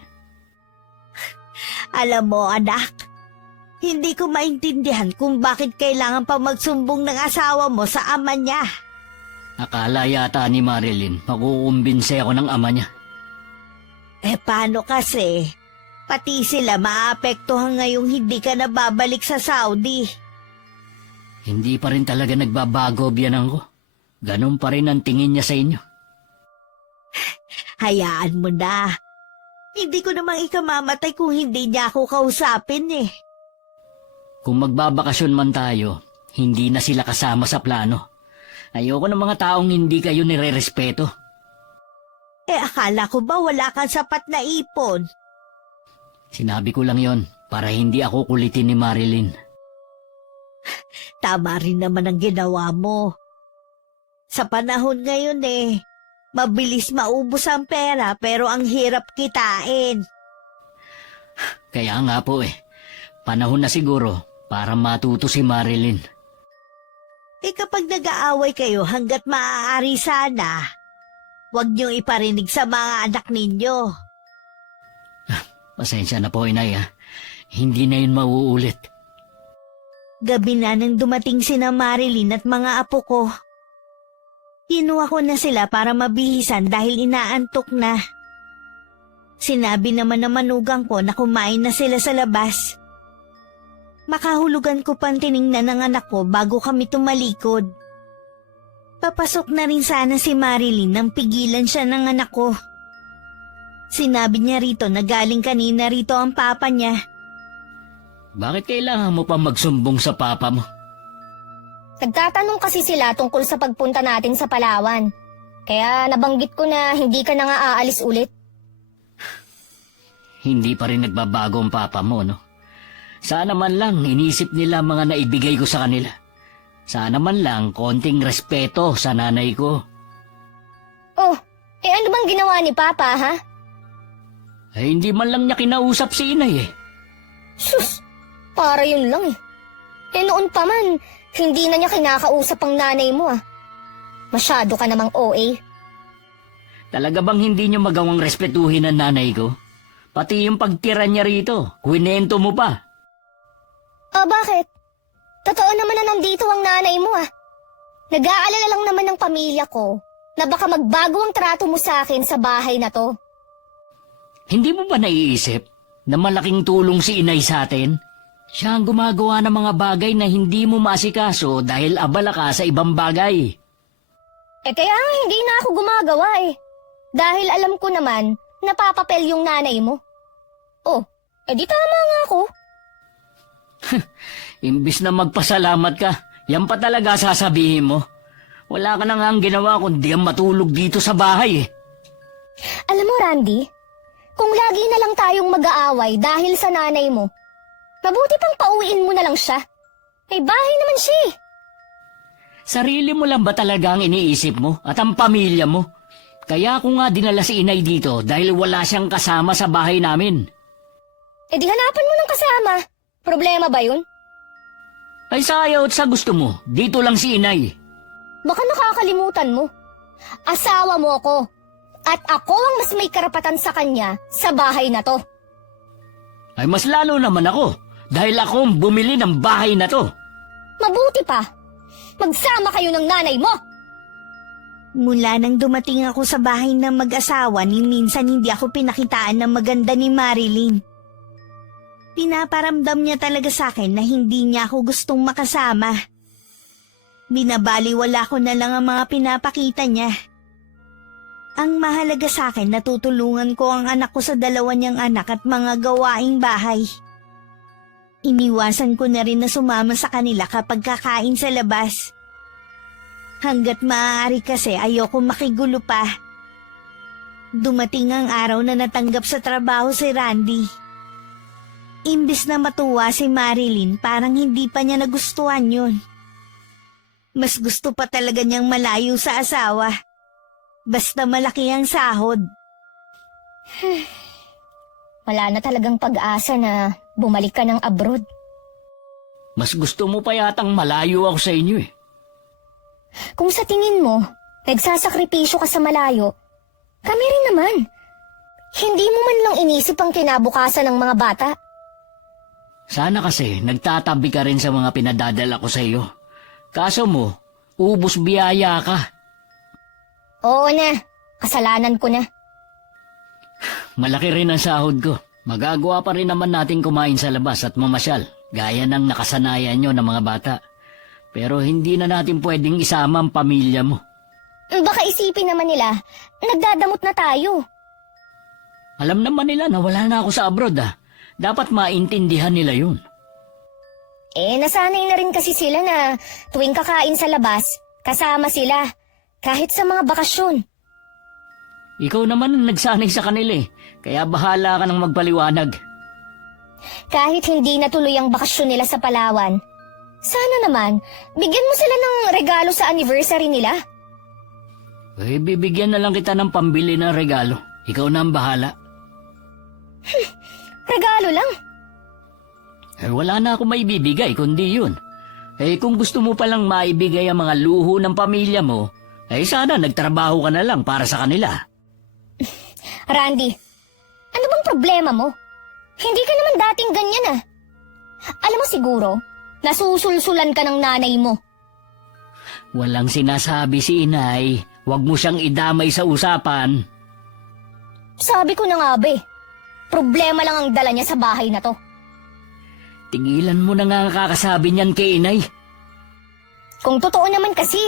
Alam mo, anak, hindi ko maintindihan kung bakit kailangan pa magsumbong ng asawa mo sa ama niya. Akala yata ni Marilyn, makukumbinse ako ng ama niya. Paano kasi? Pati sila maapektuhan ngayong hindi ka na babalik sa Saudi. Hindi pa rin talaga nagbabago biyanang ko. Ganun pa rin ang tingin niya sa inyo. Hayaan mo na. Hindi ko namang ikamamatay kung hindi niya ako kausapin eh. Kung magbabakasyon man tayo, hindi na sila kasama sa plano. Ayoko ng mga taong hindi kayo nire-respeto. Akala ko ba wala kang sapat na ipon? Sinabi ko lang yon para hindi ako kulitin ni Marilyn. Tama rin naman ang ginawa mo. Sa panahon ngayon mabilis maubos ang pera pero ang hirap kitain. Kaya nga po panahon na siguro para matuto si Marilyn. Kapag nag-aaway kayo hanggat maaari sana, huwag niyong iparinig sa mga anak ninyo. Pasensya na po, inay. Hindi na yun mauulit. Gabi na nang dumating sina Marilyn at mga apo ko. Kinuha ko na sila para mabihisan dahil inaantok na. Sinabi naman na manugang ko na kumain na sila sa labas. Makahulugan ko pang tiningnan ng anak ko bago kami tumalikod. Papasok na rin sana si Marilyn nang pigilan siya ng anak ko. Sinabi niya rito na galing kanina rito ang papa niya. Bakit kailangan mo pa magsumbong sa papa mo? Nagtatanong kasi sila tungkol sa pagpunta natin sa Palawan. Kaya nabanggit ko na hindi ka na nga aalis ulit. Hindi pa rin nagbabago ang papa mo, no? Sana man lang inisip nila mga naibigay ko sa kanila. Sana man lang konting respeto sa nanay ko. Oh, ano bang ginawa ni Papa, ha? Hindi man lang niya kinausap si inay Sus, para yun lang noon pa man, hindi na niya kinakausap ang nanay mo, Masyado ka namang OA. Talaga bang hindi niyo magawang respetuhin ang nanay ko? Pati yung pagtira niya rito, kwinento mo pa. Bakit? Totoo naman na nandito ang nanay mo, Nag-aalala lang naman ng pamilya ko na baka magbago ang trato mo sa akin sa bahay na to. Hindi mo ba naiisip na malaking tulong si inay sa atin? Siya ang gumagawa ng mga bagay na hindi mo maasikaso dahil abala ka sa ibang bagay. Kaya nga hindi na ako gumagawa Dahil alam ko naman napapapel yung nanay mo. Di tama nga ako. Imbis na magpasalamat ka, yan pa talaga sasabihin mo. Wala ka na nga ang ginawa kundi ang matulog dito sa bahay Alam mo, Randy, kung lagi na lang tayong mag-aaway dahil sa nanay mo, mabuti pang pauwiin mo na lang siya. May bahay naman siya Sarili mo lang ba talaga ang iniisip mo at ang pamilya mo? Kaya ako nga dinala si inay dito dahil wala siyang kasama sa bahay namin. Di hanapan mo ng kasama. Problema ba yun? Ay sayaw at sa gusto mo, dito lang si inay. Baka nakakalimutan mo. Asawa mo ako. At ako ang mas may karapatan sa kanya sa bahay na to. Ay mas lalo naman ako dahil ako ang bumili ng bahay na to. Mabuti pa. Magsama kayo ng nanay mo. Mula nang dumating ako sa bahay ng mag-asawa, minsan hindi ako pinakitaan ng maganda ni Marilyn. Pinaparamdam niya talaga sa akin na hindi niya ako gustong makasama. Binabaliwala ko na lang ang mga pinapakita niya. Ang mahalaga sa akin, natutulungan ko ang anak ko sa dalawa niyang anak at mga gawaing bahay. Iniwasan ko na rin na sumama sa kanila kapag kakain sa labas. Hanggat maaari kasi ayoko makigulo pa. Dumating ang araw na natanggap sa trabaho si Randy. Imbis na matuwa si Marilyn, parang hindi pa niya nagustuhan yun. Mas gusto pa talaga niyang malayo sa asawa. Basta malaki ang sahod. Wala na talagang pag-asa na bumalik ka ng abroad. Mas gusto mo pa yatang malayo ako sa inyo eh. Kung sa tingin mo, nagsasakripisyo ka sa malayo, kami rin naman. Hindi mo man lang inisip ang kinabukasan ng mga bata. Sana kasi nagtatabi ka rin sa mga pinadadala ko sa iyo. Kaso mo, ubos biyaya ka. Oo na, kasalanan ko na. Malaki rin ang sahod ko. Magagawa pa rin naman natin kumain sa labas at mamasyal, gaya ng nakasanayan nyo ng mga bata. Pero hindi na natin pwedeng isama ang pamilya mo. Baka isipin naman nila, nagdadamot na tayo. Alam naman nila na wala na ako sa abroad ah. Dapat maintindihan nila yun. Nasanay na rin kasi sila na tuwing kakain sa labas, kasama sila, kahit sa mga bakasyon. Ikaw naman ang nagsanay sa kanila eh. Kaya bahala ka ng magpaliwanag. Kahit hindi natuloy ang bakasyon nila sa Palawan, sana naman, bigyan mo sila ng regalo sa anniversary nila. Bibigyan na lang kita ng pambili ng regalo. Ikaw na ang bahala. Regalo lang. Wala na ako maibibigay kundi yun. Kung gusto mo palang maibigay ang mga luho ng pamilya mo, sana nagtrabaho ka na lang para sa kanila. Randy, ano bang problema mo? Hindi ka naman dating ganyan ah. Alam mo siguro, nasusulsulan ka ng nanay mo. Walang sinasabi si inay. Huwag mo siyang idamay sa usapan. Sabi ko na nga be, problema lang ang dala niya sa bahay na to. Tigilan mo na nga ang kakasabi niyan kay inay. Kung totoo naman kasi.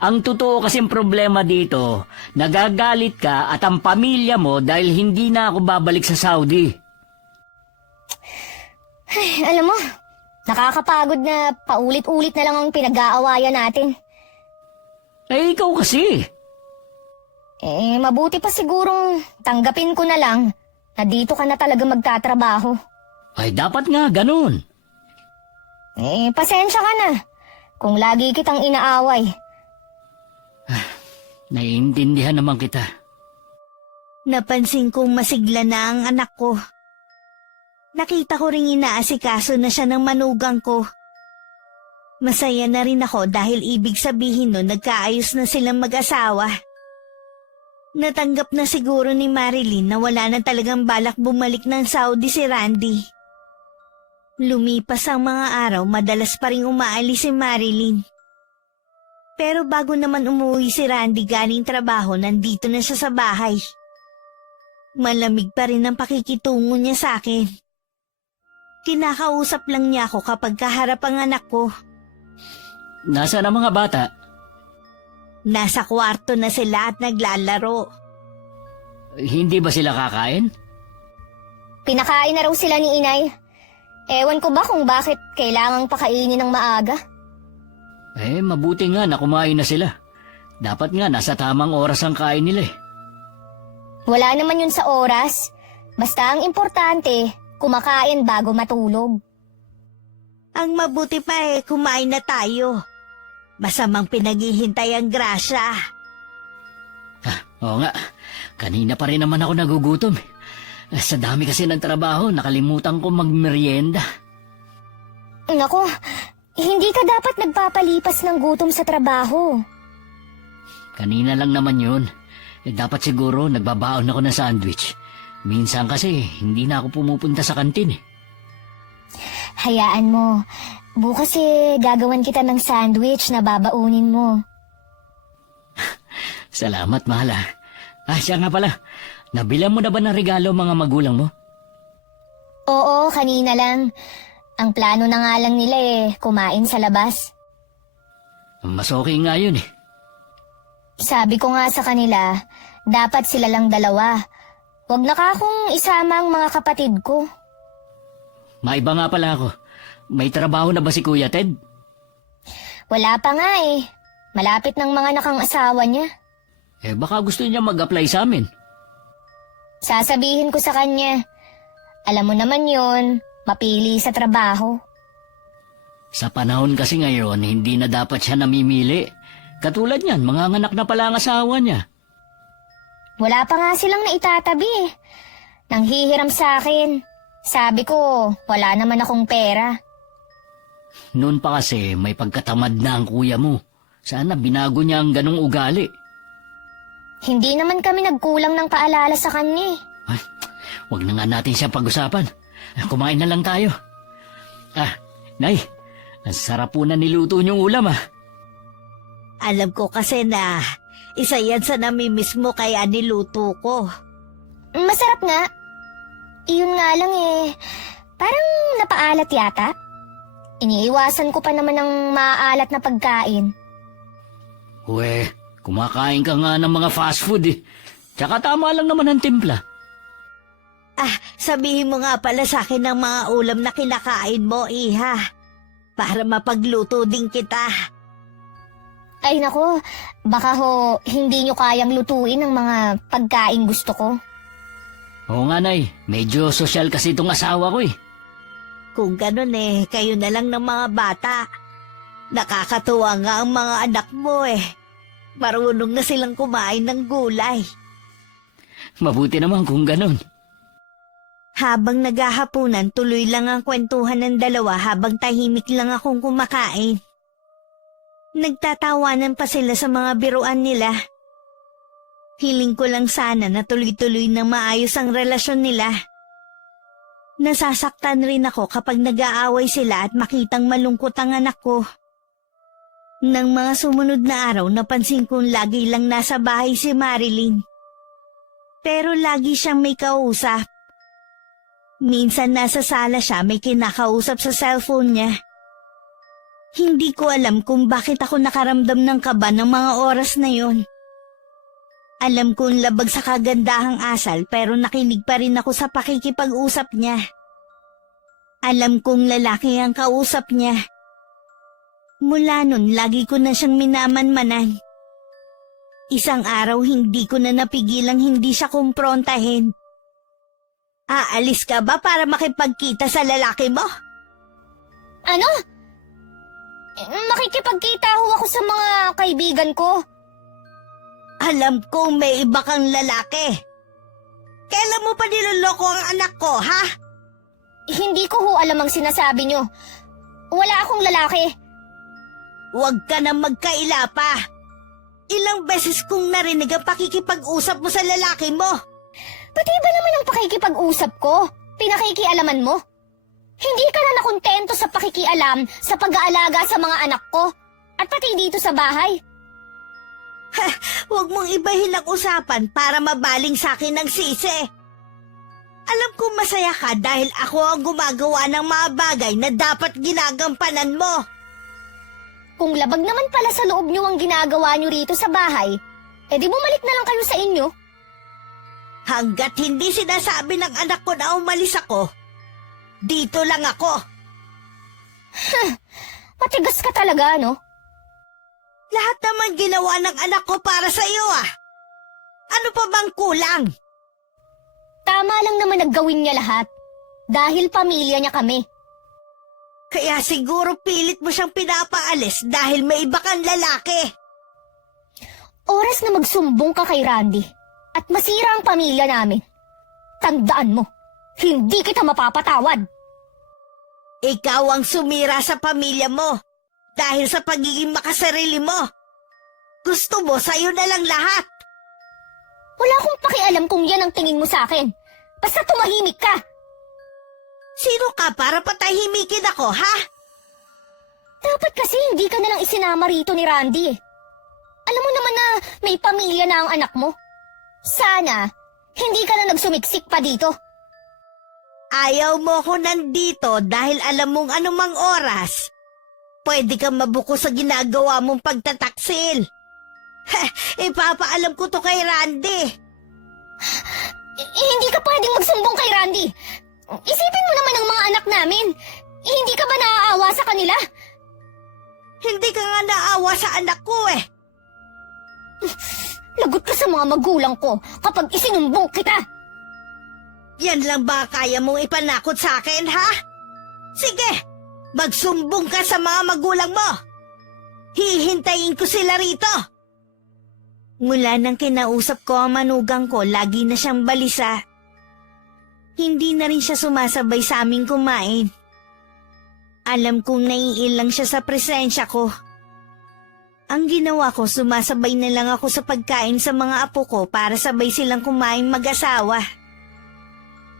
Ang totoo kasing problema dito, nagagalit ka at ang pamilya mo dahil hindi na ako babalik sa Saudi. Ay, alam mo, nakakapagod na paulit-ulit na lang ang pinag-aawayan natin. Ikaw kasi. Mabuti pa sigurong tanggapin ko na lang na dito ka na talaga magtatrabaho. Ay, dapat nga ganun. Pasensya ka na kung lagi kitang inaaway. Naiintindihan naman kita. Napansin kong masigla na ang anak ko. Nakita ko ring inaasikaso na siya ng manugang ko. Masaya na rin ako dahil ibig sabihin nun nagkaayos na silang mag-asawa. Natanggap na siguro ni Marilyn na wala na talagang balak bumalik ng Saudi si Randy. Lumipas ang mga araw, madalas pa rin umaalis si Marilyn. Pero bago naman umuwi si Randy galing trabaho, nandito na siya sa bahay. Malamig pa rin ang pakikitungo niya sa akin. Kinakausap lang niya ako kapag kaharap ang anak ko. Nasaan ang mga bata? Nasa kwarto na sila at naglalaro. Hindi ba sila kakain? Pinakain na raw sila ni inay. Ewan ko ba kung bakit kailangang pakainin ng maaga? Mabuti nga na kumain na sila. Dapat nga nasa tamang oras ang kain nila eh. Wala naman yun sa oras. Basta ang importante, kumakain bago matulog. Ang mabuti pa kumain na tayo. Masamang pinaghihintay ang grasya. Oo nga, kanina pa rin naman ako nagugutom. Sa dami kasi ng trabaho, nakalimutan ko magmerienda. Nako, hindi ka dapat nagpapalipas ng gutom sa trabaho. Kanina lang naman yun. Dapat siguro nagbabaon ako ng sandwich. Minsan kasi hindi na ako pumupunta sa kantin eh. Hayaan mo. Bukas gagawan kita ng sandwich na babaunin mo. Salamat, mahal ah. Siya nga pala. Nabilan mo na ba ng regalo mga magulang mo? Oo, kanina lang. Ang plano na nga lang nila kumain sa labas. Mas okay nga yun eh. Sabi ko nga sa kanila, dapat sila lang dalawa. Huwag na kakong isama ang mga kapatid ko. Maiba nga pala ako. May trabaho na ba si Kuya Ted? Wala pa nga Malapit ng mga nakang asawa niya. Baka gusto niya mag-apply sa amin. Sasabihin ko sa kanya. Alam mo naman yon, mapili sa trabaho. Sa panahon kasi ngayon, hindi na dapat siya namimili. Katulad niyan, mga anak na pala ang asawa niya. Wala pa nga silang naitatabi eh. Nanghihiram sa akin. Sabi ko, wala naman akong pera. Noon pa kasi may pagkatamad na ang kuya mo. Sana binago niya ang ganong ugali. Hindi naman kami nagkulang ng paalala sa kanya eh. Ay, wag na nga natin siya pag-usapan. Kumain na lang tayo. Nay, ang sarap po na niluto niyong ulam ah. Alam ko kasi na isa yan sa namimiss mo kaya niluto ko. Masarap nga. Iyon nga lang eh. Parang napaalat yata. Iniiwasan ko pa naman ng maaalat na pagkain. Uwe, kumakain ka nga ng mga fast food eh. Tsaka tama lang naman ang timpla. Sabihin mo nga pala sa akin ng mga ulam na kinakain mo, Iha. Para mapagluto din kita. Ay nako, baka ho hindi nyo kayang lutuin ang mga pagkain gusto ko. Oo nga, Nay. Medyo sosyal kasi itong asawa ko eh. Kung ganun kayo na lang ng mga bata. Nakakatuwa nga ang mga anak mo Marunong na silang kumain ng gulay. Mabuti naman kung ganun. Habang naghahapunan, tuloy lang ang kwentuhan ng dalawa habang tahimik lang akong kumakain. Nagtatawanan pa sila sa mga biruan nila. Hiling ko lang sana na tuloy-tuloy na maayos ang relasyon nila. Nasasaktan rin ako kapag nag-aaway sila at makitang malungkot ang anak ko. Nang mga sumunod na araw, napansin kong lagi lang nasa bahay si Marilyn. Pero lagi siyang may kausap. Minsan nasa sala siya, may kinakausap sa cellphone niya. Hindi ko alam kung bakit ako nakaramdam ng kaba ng mga oras na yon. Alam kong labag sa kagandahang asal pero nakinig pa rin ako sa pakikipag-usap niya. Alam kong lalaki ang kausap niya. Mula nun, lagi ko na siyang minamanmanan. Isang araw hindi ko na napigilang hindi siya kumprontahin. Aalis ka ba para makipagkita sa lalaki mo? Ano? Makikipagkita ho ako sa mga kaibigan ko. Alam kong may iba kang lalaki. Kailan mo pa niloloko ang anak ko, ha? Hindi ko ho alam ang sinasabi nyo. Wala akong lalaki. Huwag ka na magkaila pa. Ilang beses kong narinig ang pakikipag-usap mo sa lalaki mo. Pati ba naman ang pakikipag-usap ko? Pinakikialaman mo? Hindi ka na nakontento sa pakikialam sa pag-aalaga sa mga anak ko at pati dito sa bahay. Huwag mong ibahin ang usapan para mabaling sa akin ng sisi. Alam kong masaya ka dahil ako ang gumagawa ng mga bagay na dapat ginagampanan mo. Kung labag naman pala sa loob nyo ang ginagawa nyo rito sa bahay, edi bumalik na lang kayo sa inyo. Hanggat hindi sinasabi ng anak ko na umalis ako, dito lang ako. Matigas ka talaga, no? Lahat naman ginawa ng anak ko para sa iyo Ano pa bang kulang? Tama lang naman naggawin niya lahat. Dahil pamilya niya kami. Kaya siguro pilit mo siyang pinapaalis dahil may iba kang lalaki. Oras na magsumbong ka kay Randy at masira ang pamilya namin. Tandaan mo, hindi kita mapapatawad. Ikaw ang sumira sa pamilya mo dahil sa pagiging makasarili mo. Gusto mo sa'yo na lang lahat. Wala akong pakialam kung yan ang tingin mo sa akin. Basta tumahimik ka. Sino ka para patahimikin ako, ha? Dapat kasi hindi ka nalang isinama rito ni Randy. Alam mo naman na may pamilya na ang anak mo. Sana, hindi ka na nagsumiksik pa dito. Ayaw mo ko nandito dahil alam mong anumang oras, pwede kang mabuko sa ginagawa mong pagtataksil. Ipapaalam ko to kay Randy. Hindi ka pwedeng magsumbong kay Randy. Isipin mo naman ang mga anak namin. Hindi ka ba naaawa sa kanila? Hindi ka nga naawa sa anak ko Lagot ka sa mga magulang ko kapag isinumbong kita. Yan lang ba kaya mong ipanakot sa akin, ha? Sige, Magsumbong ka sa mga magulang mo! Hihintayin ko sila rito! Mula nang kinausap ko ang manugang ko, lagi na siyang balisa. Hindi na rin siya sumasabay sa aming kumain. Alam kong naiilang siya sa presensya ko. Ang ginawa ko, sumasabay na lang ako sa pagkain sa mga apo ko para sabay silang kumain mag-asawa.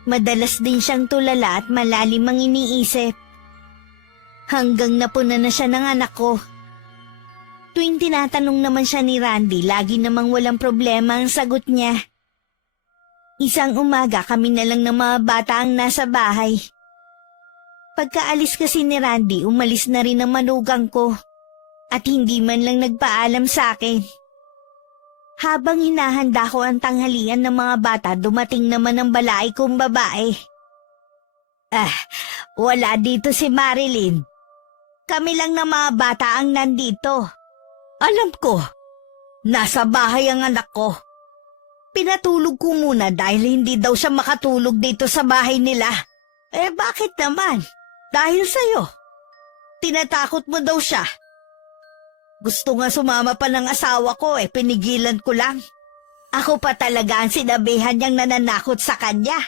Madalas din siyang tulala at malalim ang iniisip. Hanggang napuna na siya ng anak ko. Tuwing tinatanong naman siya ni Randy, lagi namang walang problema ang sagot niya. Isang umaga kami na lang ng mga bata ang nasa bahay. Pagkaalis kasi ni Randy, umalis na rin ang manugang ko at hindi man lang nagpaalam sa akin. Habang hinahanda ko ang tanghalian ng mga bata, dumating naman ang balaay kong babae. Wala dito si Marilyn. Kami lang ng mga bata ang nandito. Alam ko, nasa bahay ang anak ko. Pinatulog ko muna dahil hindi daw siya makatulog dito sa bahay nila. Bakit naman? Dahil sa'yo. Tinatakot mo daw siya. Gusto nga sumama pa ng asawa ko, pinigilan ko lang. Ako pa talaga ang sinabihan niyang nananakot sa kanya.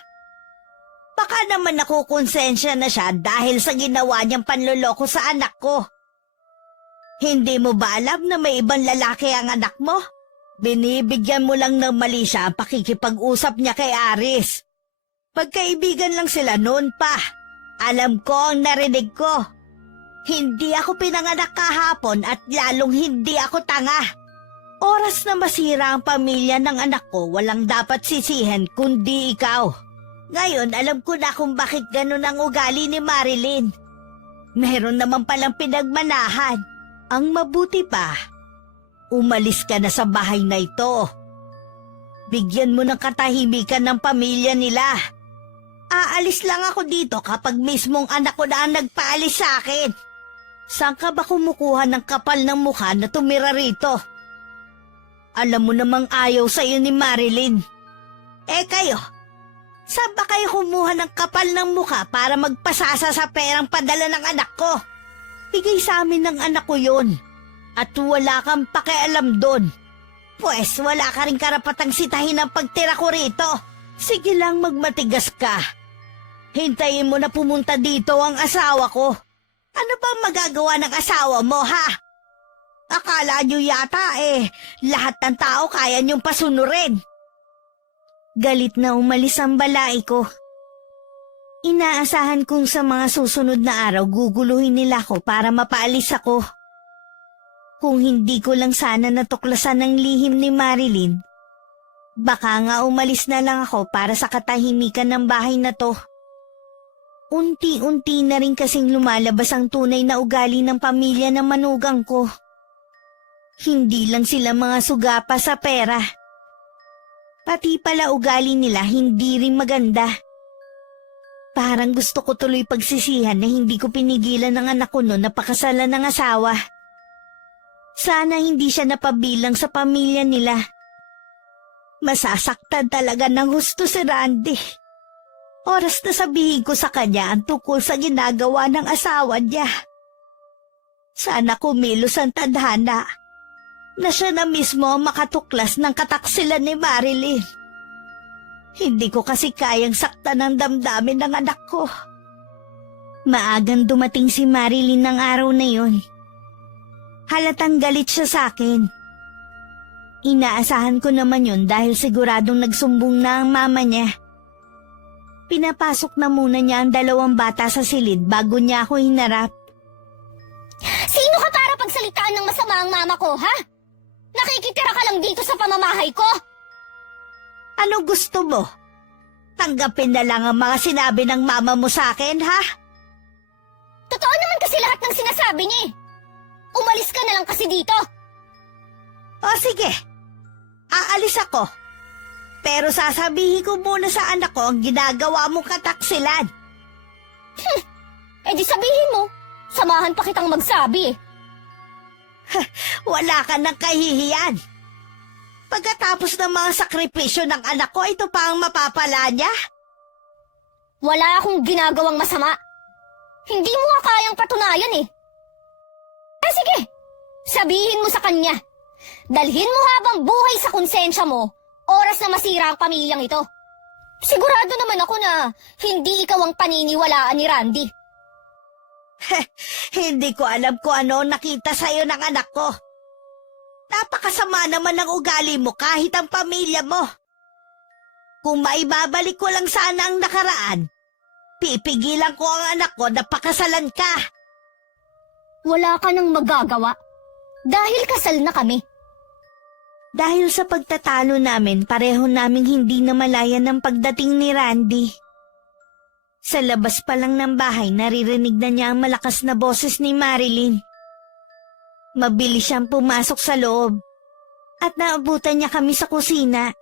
Baka naman nakukonsensya na siya dahil sa ginawa niyang panloloko sa anak ko. Hindi mo ba alam na may ibang lalaki ang anak mo? Binibigyan mo lang ng mali siya ang pakikipag-usap niya kay Aris. Pagkaibigan lang sila noon pa. Alam ko ang narinig ko. Hindi ako pinanganak kahapon at lalong hindi ako tanga. Oras na masira ang pamilya ng anak ko, walang dapat sisihin kundi ikaw. Ngayon alam ko na kung bakit ganun ang ugali ni Marilyn. Meron naman palang pinagmanahan. Ang mabuti pa, umalis ka na sa bahay na ito. Bigyan mo ng katahimikan ng pamilya nila. Aalis lang ako dito kapag mismong anak ko na ang nagpaalis sa akin. Saan ka ba kumukuha ng kapal ng mukha na tumira rito? Alam mo namang ayaw sa'yo ni Marilyn. Kayo, saan ba kayo kumuha ng kapal ng mukha para magpasasa sa perang padala ng anak ko? Bigay sa amin ng anak ko yun. At wala kang pakialam doon. Pwes wala ka rin karapatang sitahin ang pagtira ko rito. Sige lang magmatigas ka. Hintayin mo na pumunta dito ang asawa ko. Ano ba magagawa ng asawa mo, ha? Akala nyo yata lahat ng tao kaya nyong pasunurin. Galit na umalis ang balai ko. Inaasahan kong sa mga susunod na araw guguluhin nila ko para mapaalis ako. Kung hindi ko lang sana natuklasan ang lihim ni Marilyn, baka nga umalis na lang ako para sa katahimikan ng bahay na to. Unti-unti na rin kasing lumalabas ang tunay na ugali ng pamilya ng manugang ko. Hindi lang sila mga sugapa sa pera. Pati pala ugali nila hindi rin maganda. Parang gusto ko tuloy pagsisihan na hindi ko pinigilan ng anak ko noon na pakasalan ng asawa. Sana hindi siya napabilang sa pamilya nila. Masasaktan talaga ng husto si Randy. Oras na sabihin ko sa kanya ang tungkol sa ginagawa ng asawa niya. Sana kumilos ang tadhana na siya na mismo ang makatuklas ng kataksilan ni Marilyn. Hindi ko kasi kayang saktan ang damdamin ng anak ko. Maagang dumating si Marilyn ng araw na yon. Halatang galit siya sa akin. Inaasahan ko naman yun dahil siguradong nagsumbong na ang mama niya. Pinapasok na muna niya ang dalawang bata sa silid bago niya ako hinarap. Sino ka para pagsalitaan ng masama ang mama ko, ha? Nakikitira ka lang dito sa pamamahay ko? Ano gusto mo? Tanggapin na lang ang mga sinabi ng mama mo sa akin, ha? Totoo naman kasi lahat ng sinasabi niya eh. Umalis ka na lang kasi dito. O sige, aalis ako. Pero sasabihin ko muna sa anak ko ang ginagawa mong kataksilan. Di sabihin mo, samahan pa kitang magsabi eh. Wala ka ng kahihiyan. Pagkatapos ng mga sakripisyo ng anak ko, ito pa ang mapapala niya? Wala akong ginagawang masama. Hindi mo nga kayang patunayan eh. Sige, sabihin mo sa kanya. Dalhin mo habang buhay sa konsensya mo, oras na masira ang pamilyang ito. Sigurado naman ako na hindi ikaw ang paniniwalaan ni Randy. Hindi ko alam kung ano ang nakita sa'yo ng anak ko. Napakasama naman ng ugali mo kahit ang pamilya mo. Kung maibabalik ko lang sana ang nakaraan, pipigilan ko ang anak ko na pakasalan ka. Wala ka nang magagawa dahil kasal na kami. Dahil sa pagtatalo namin, pareho naming hindi namalayan ng pagdating ni Randy. Sa labas pa lang ng bahay, naririnig na niya ang malakas na boses ni Marilyn. Mabilis siyang pumasok sa loob at naabutan niya kami sa kusina.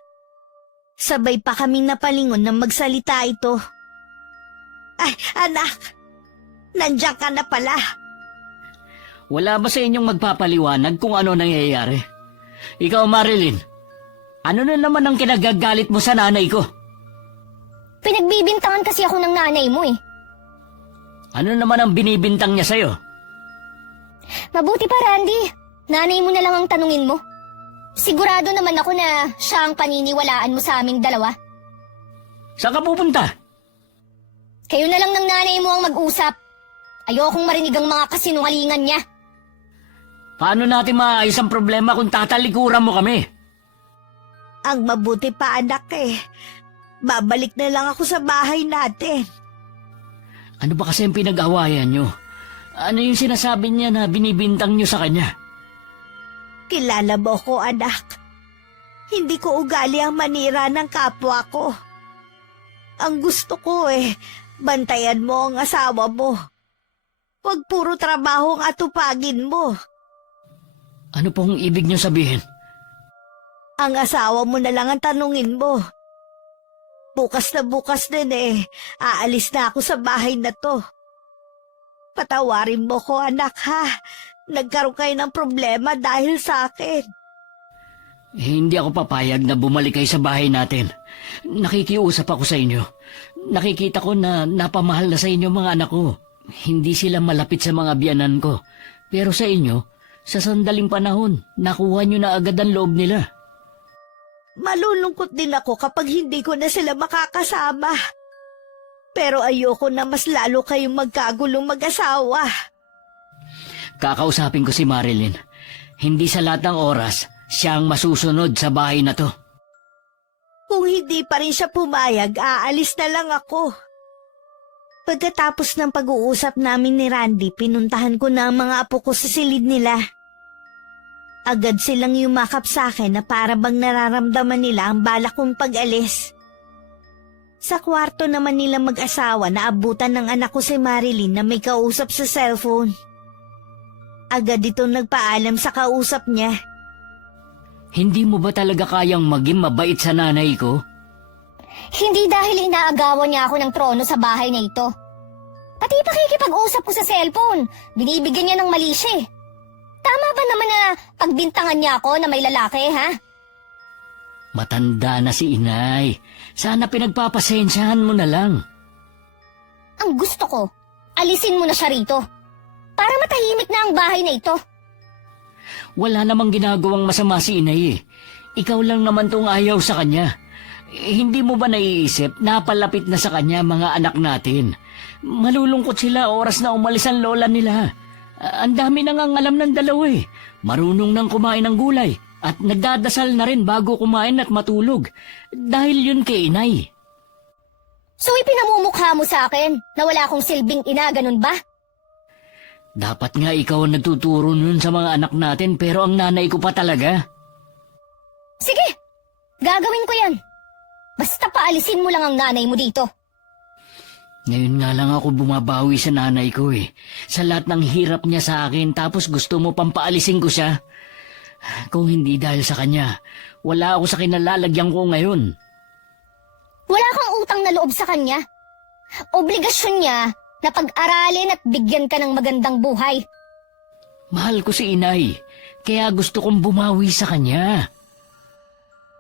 Sabay pa kaming napalingon nang magsalita ito. Ay, anak! Nandiyan ka na pala. Wala ba sa inyong magpapaliwanag kung ano nangyayari? Ikaw, Marilyn, ano na naman ang kinagagalit mo sa nanay ko? Pinagbibintangan kasi ako ng nanay mo eh. Ano naman ang binibintang niya sa'yo? Mabuti pa, Randy. Nanay mo na lang ang tanungin mo. Sigurado naman ako na siya ang paniniwalaan mo sa aming dalawa. Saan ka pupunta? Kayo na lang ng nanay mo ang mag-usap. Ayokong marinig ang mga kasinungalingan niya. Paano natin maayos ang problema kung tatalikuran mo kami? Ang mabuti pa, anak eh. Babalik na lang ako sa bahay natin. Ano ba kasi ang pinag-awayan nyo? Ano yung sinasabi niya na binibintang nyo sa kanya? Kilala mo ko, anak. Hindi ko ugali ang manira ng kapwa ko. Ang gusto ko bantayan mo ang asawa mo. Huwag puro trabaho ang atupagin mo. Ano pong ibig nyo sabihin? Ang asawa mo na lang ang tanungin mo. Bukas na bukas din aalis na ako sa bahay na to. Patawarin mo ko, anak, ha? Nagkaroon kayo ng problema dahil sa akin. Hindi ako papayag na bumalik kayo sa bahay natin. Nakikiusap ako sa inyo. Nakikita ko na napamahal na sa inyo mga anak ko. Hindi sila malapit sa mga biyanan ko. Pero sa inyo, sa sandaling panahon, nakuha nyo na agad ang loob nila. Malulungkot din ako kapag hindi ko na sila makakasama. Pero ayoko na mas lalo kayong magkagulong mag-asawa. Kakausapin ko si Marilyn. Hindi sa lahat ng oras, siya ang masusunod sa bahay na to. Kung hindi pa rin siya pumayag, aalis na lang ako. Pagkatapos ng pag-uusap namin ni Randy, pinuntahan ko na ang mga apo ko sa silid nila. Agad silang yumakap sa akin na para bang nararamdaman nila ang balak kong pag-alis. Sa kwarto naman nila mag-asawa, naabutan ng anak ko si Marilyn na may kausap sa cellphone. Agad itong nagpaalam sa kausap niya. Hindi mo ba talaga kayang maging mabait sa nanay ko? Hindi dahil inaagawan niya ako ng trono sa bahay na ito. Pati pakikipag-usap ko sa cellphone, binibigyan niya ng mali siya eh. Tama ba naman na pagbintangan niya ako na may lalaki, ha? Matanda na si inay. Sana pinagpapasensyahan mo na lang. Ang gusto ko, alisin mo na siya rito. Para matahimik na ang bahay na ito. Wala namang ginagawang masama si inay eh. Ikaw lang naman tong ayaw sa kanya. Hindi mo ba naiisip, napalapit na sa kanya mga anak natin. Malulungkot sila oras na umalis ang lola nila. Ang dami nang ang alam ng dalawa eh. Marunong nang kumain ng gulay at nagdadasal na rin bago kumain at matulog. Dahil yun kay inay. So ipinamumukha mo sa akin na wala akong silbing ina, ganun ba? Dapat nga ikaw ang nagtuturo nun sa mga anak natin pero ang nanay ko pa talaga. Sige, gagawin ko yan. Basta paalisin mo lang ang nanay mo dito. Ngayon nga lang ako bumabawi sa nanay ko eh. Sa lahat ng hirap niya sa akin tapos gusto mo pang paalisin ko siya. Kung hindi dahil sa kanya, wala ako sa kinalalagyan ko ngayon. Wala kang utang na loob sa kanya. Obligasyon niya na pag-aralin at bigyan ka ng magandang buhay. Mahal ko si inay, kaya gusto kong bumawi sa kanya.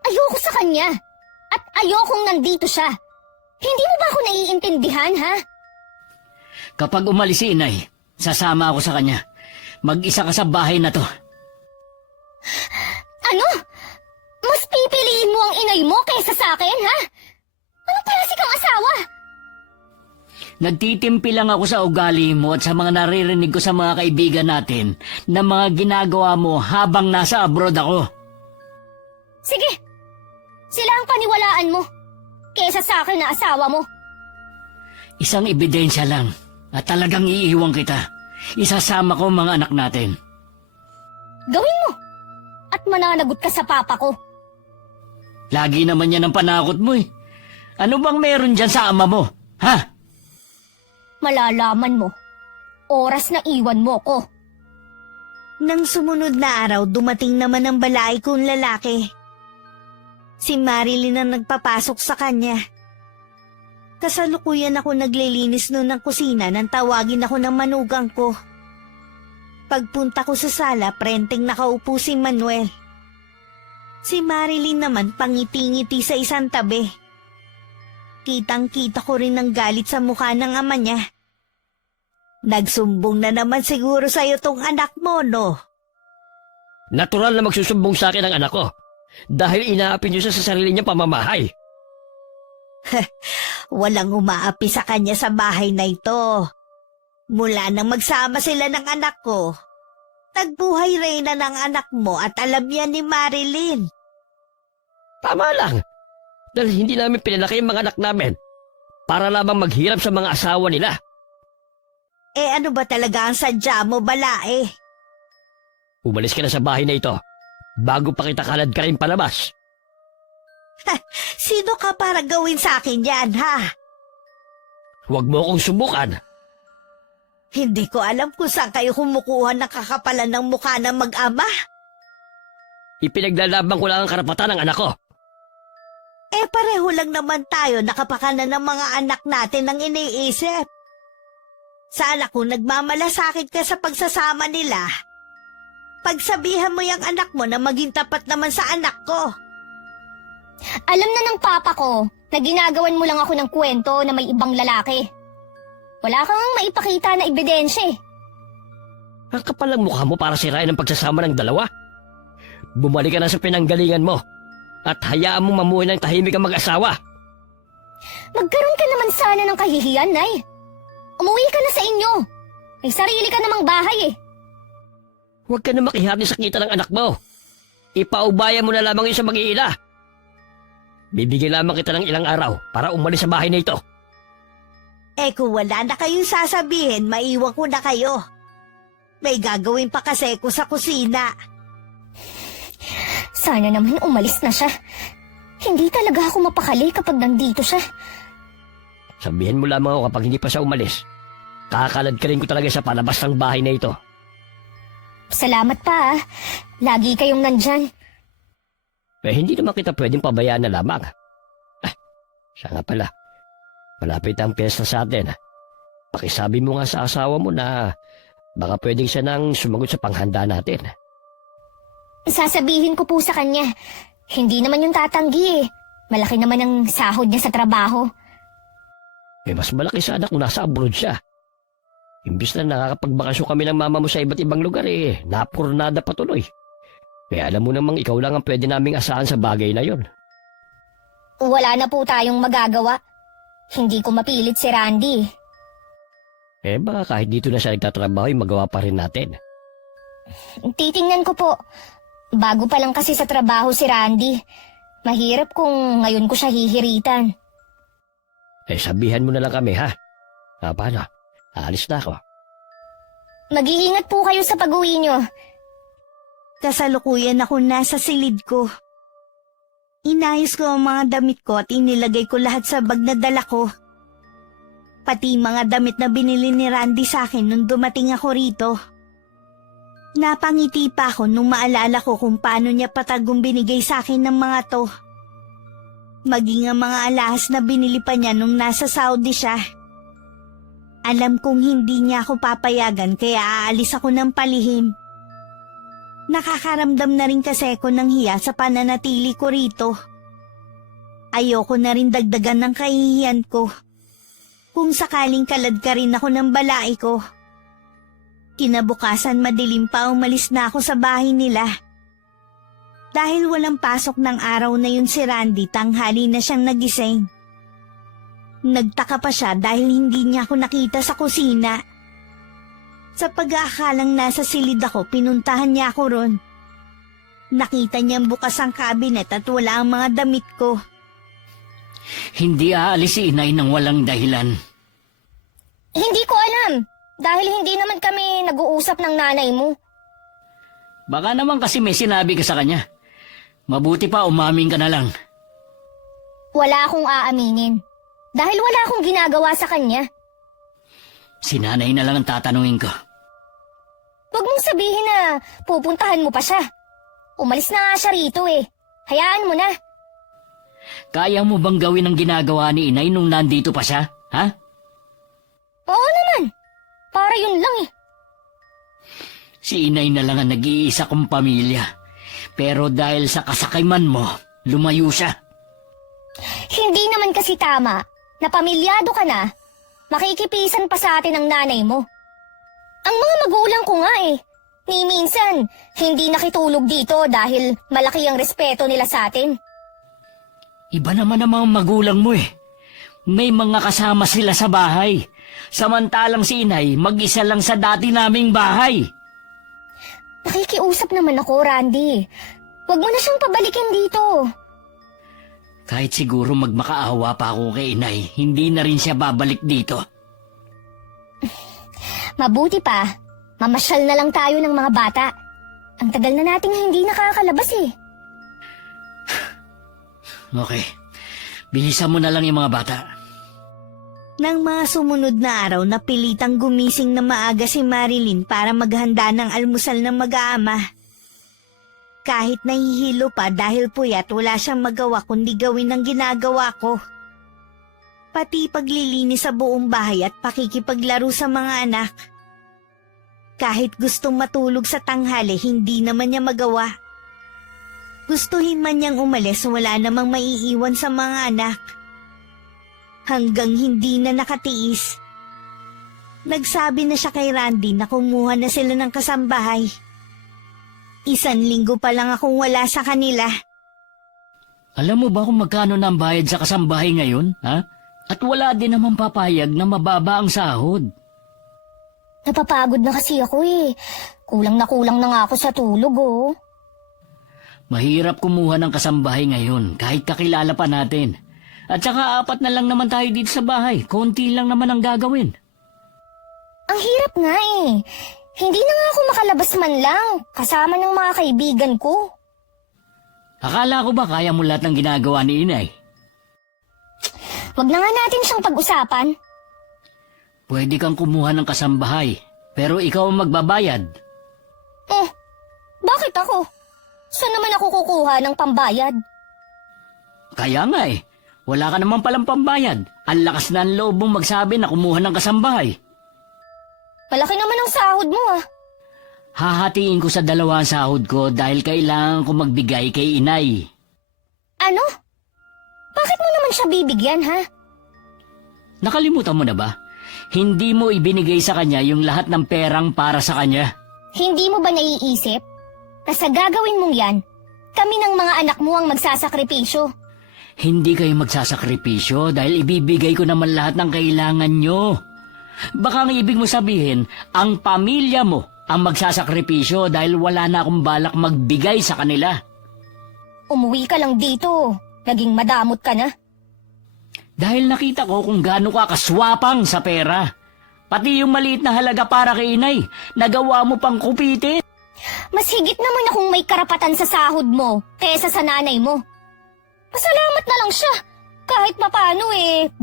Ayoko sa kanya at ayokong nandito siya. Hindi mo ba ako naiintindihan, ha? Kapag umalis si inay, sasama ako sa kanya. Mag-isa ka sa bahay na to. Ano? Mas pipiliin mo ang inay mo kaysa sa akin, ha? Anong klase kang asawa? Nagtitimpi lang ako sa ugali mo at sa mga naririnig ko sa mga kaibigan natin na mga ginagawa mo habang nasa abroad ako. Sige, sila ang paniwalaan mo kaysa sa akin na asawa mo. Isang ebidensya lang at talagang iiwan kita. Isasama ko ang mga anak natin. Gawin mo at mananagot ka sa papa ko. Lagi naman yan ang panakot mo eh. Ano bang meron dyan sa ama mo? Ha? Malalaman mo. Oras na iwan mo ko. Nang sumunod na araw, dumating naman ang balay kong lalaki. Si Marilyn ang nagpapasok sa kanya. Kasalukuyan ako naglilinis noon ng kusina nang tawagin ako ng manugang ko. Pagpunta ko sa sala, prenteng nakaupo si Manuel. Si Marilyn naman pangiti-ngiti sa isang tabi. Kitang-kita ko rin ang galit sa mukha ng ama niya. Nagsumbong na naman siguro sa'yo tong anak mo, no? Natural na magsusumbong sa akin ang anak ko. Dahil inaapi niyo siya sa sarili niyang pamamahay. Walang umaapi sa kanya sa bahay na ito. Mula nang magsama sila ng anak ko, nagbuhay reyna ng anak mo at alam yan ni Marilyn. Tama lang. Dahil hindi namin pinalaki yung mga anak namin para lamang maghirap sa mga asawa nila. Eh ano ba talaga ang sadya mo, balae? Umalis ka na sa bahay na ito bago pa kita kalad ka rin palabas. Sino ka para gawin sa akin yan, ha? Huwag mo akong subukan. Hindi ko alam kung saan kayo kumukuha ng kakapalan ng mukha ng mag-ama. Ipinaglalaban ko lang ang karapatan ng anak ko. Eh pareho lang naman tayo nakapakanan ng mga anak natin ang iniisip. Sana kung nagmamalasakit ka sa pagsasama nila, pagsabihan mo yung anak mo na maging tapat naman sa anak ko. Alam na ng papa ko na ginagawan mo lang ako ng kwento na may ibang lalaki. Wala kang maipakita na ebidensya eh. Ang kapal ng mukha mo para sirain ang pagsasama ng dalawa. Bumalik ka na sa pinanggalingan mo at hayaan mo mamuhay ng tahimik ang mag-asawa. Magkaroon ka naman sana ng kahihiyan, Nay. Umuwi ka na sa inyo. May sarili ka namang bahay eh. Huwag ka na makihati sa kita ng anak mo. Ipaubaya mo na lamang yun sa mag-iila. Bibigyan lamang kita ng ilang araw para umalis sa bahay na ito. Eh kung wala na kayong sasabihin, maiwan ko na kayo. May gagawin pa kasi ko sa kusina. Sana naman umalis na siya. Hindi talaga ako mapakali kapag nandito siya. Sabihin mo lamang ako kapag hindi pa siya umalis. Kakalad ka rin ko talaga sa palabas ng bahay na ito. Salamat pa ah. Lagi kayong nandyan. Eh hindi naman kita pwedeng pabayaan na lamang. Siya nga pala. Malapit ang piyesta sa atin. Pakisabi mo nga sa asawa mo na baka pwedeng siya nang sumagot sa panghanda natin. Sasabihin ko po sa kanya. Hindi naman yung tatanggi eh. Malaki naman ang sahod niya sa trabaho. Eh mas malaki sana kung nasa abroad siya. Imbis na nakakapagbakasyon kami ng mama mo sa iba't ibang lugar eh, napurnada patuloy. Kaya alam mo namang ikaw lang ang pwede naming asahan sa bagay na yon. Wala na po tayong magagawa. Hindi ko mapilit si Randy. Eh baka kahit dito na siya nagtatrabaho, magawa pa rin natin. Titingnan ko po. Bago pa lang kasi sa trabaho si Randy. Mahirap kung ngayon ko siya hihiritan. Eh sabihan mo na lang kami ha. Paano? Aalis na ako. Mag-iingat po kayo sa pag-uwi nyo. Kasalukuyan ako nasa silid ko. Inayos ko ang mga damit ko at inilagay ko lahat sa bag na dala ko. Pati mga damit na binili ni Randy sa akin nung dumating ako rito. Napangiti pa ako nung maalala ko kung paano niya patagong binigay sa akin ng mga to. Maging ang mga alahas na binili pa niya nung nasa Saudi siya. Alam kong hindi niya ako papayagan kaya aalis ako ng palihim. Nakakaramdam na rin kasi ako ng hiya sa pananatili ko rito. Ayoko na rin dagdagan ng kahihiyan ko. kung sakaling kalad ka rin ako ng balai ko. Kinabukasan madilim pa umalis na ako sa bahay nila. Dahil walang pasok ng araw na yun si Randy, tanghali na siyang nagising. Nagtaka pa siya dahil hindi niya ako nakita sa kusina. Sa pag-aakalang nasa silid ako, pinuntahan niya ako ron. Nakita niyang bukas ang kabinet at wala ang mga damit ko. Hindi aalis si inay ng walang dahilan. Hindi ko alam. Dahil hindi naman kami nag-uusap ng nanay mo. Baka naman kasi may sinabi ka sa kanya. Mabuti pa umaming ka na lang. Wala akong aaminin. Dahil wala akong ginagawa sa kanya. Si nanay na lang ang tatanungin ko. Huwag mong sabihin na pupuntahan mo pa siya. Umalis na nga siya rito eh. Hayaan mo na. Kaya mo bang gawin ang ginagawa ni inay nung nandito pa siya? Ha? Oo naman. Para yun lang eh. Si inay na lang ang nag-iisa kong pamilya. Pero dahil sa kasakayman mo, lumayo siya. Hindi naman kasi tama na pamilyado ka na, makikipisan pa sa atin ang nanay mo. Ang mga magulang ko nga eh, ni minsan hindi nakitulog dito dahil malaki ang respeto nila sa atin. Iba naman ang mga magulang mo eh. May mga kasama sila sa bahay. Samantalang si inay, mag-isa lang sa dati naming bahay. Nakikiusap naman ako, Randy. Huwag mo na siyang pabalikin dito. Kahit siguro magmakaawa pa ako kay inay, hindi na rin siya babalik dito. Mabuti pa, mamasyal na lang tayo ng mga bata. Ang tagal na nating hindi nakakalabas eh. Okay, bilisan mo na lang yung mga bata. Nang mga sumunod na araw, napilitang gumising na maaga si Marilyn para maghanda ng almusal ng mag-aama. Kahit nahihilo pa dahil puyat, wala siyang magawa kundi gawin ang ginagawa ko. Pati paglilinis sa buong bahay at pakikipaglaro sa mga anak. Kahit gustong matulog sa tanghali, hindi naman niya magawa. Gustuhin man niyang umalis, wala namang maiiwan sa mga anak. Hanggang hindi na nakatiis. Nagsabi na siya kay Randy na kumuha na sila ng kasambahay. 1 linggo pa lang akong wala sa kanila. Alam mo ba kung magkano na ang bayad sa kasambahay ngayon, ha? At wala din naman papayag na mababa ang sahod. Napapagod na kasi ako eh. Kulang na nga ako sa tulog oh. Mahirap kumuha ng kasambahay ngayon kahit kakilala pa natin. At saka 4 na lang naman tayo dito sa bahay. Konti lang naman ang gagawin. Ang hirap nga eh. Hindi na nga ako makalabas man lang kasama ng mga kaibigan ko. Akala ko ba kaya mo lahat ng ginagawa ni inay? Wag na nga natin siyang pag-usapan. Pwede kang kumuha ng kasambahay, pero ikaw ang magbabayad. Bakit ako? Saan naman ako kukuha ng pambayad? Kaya nga eh. Wala ka naman palang pambayad. Ang lakas na ang loob mong magsabi na kumuha ng kasambahay. Malaki naman ang sahod mo ah. Hahatiin ko sa 2 ang sahod ko dahil kailangan ko magbigay kay inay. Ano? Bakit mo naman siya bibigyan ha? Nakalimutan mo na ba? Hindi mo ibinigay sa kanya yung lahat ng perang para sa kanya. Hindi mo ba naiisip na sa gagawin mong yan, kami ng mga anak mo ang magsasakripisyo? Hindi kayo magsasakripisyo dahil ibibigay ko naman lahat ng kailangan nyo. Baka ang ibig mo sabihin, ang pamilya mo ang magsasakripisyo dahil wala na akong balak magbigay sa kanila. Umuwi ka lang dito. Naging madamot ka na. Dahil nakita ko kung gaano ka kaswapang sa pera. Pati yung maliit na halaga para kay inay, nagawa mo pang kupitin. Mas higit naman akong may karapatan sa sahod mo kaysa sa nanay mo. Pasalamat na lang siya. Kahit papaano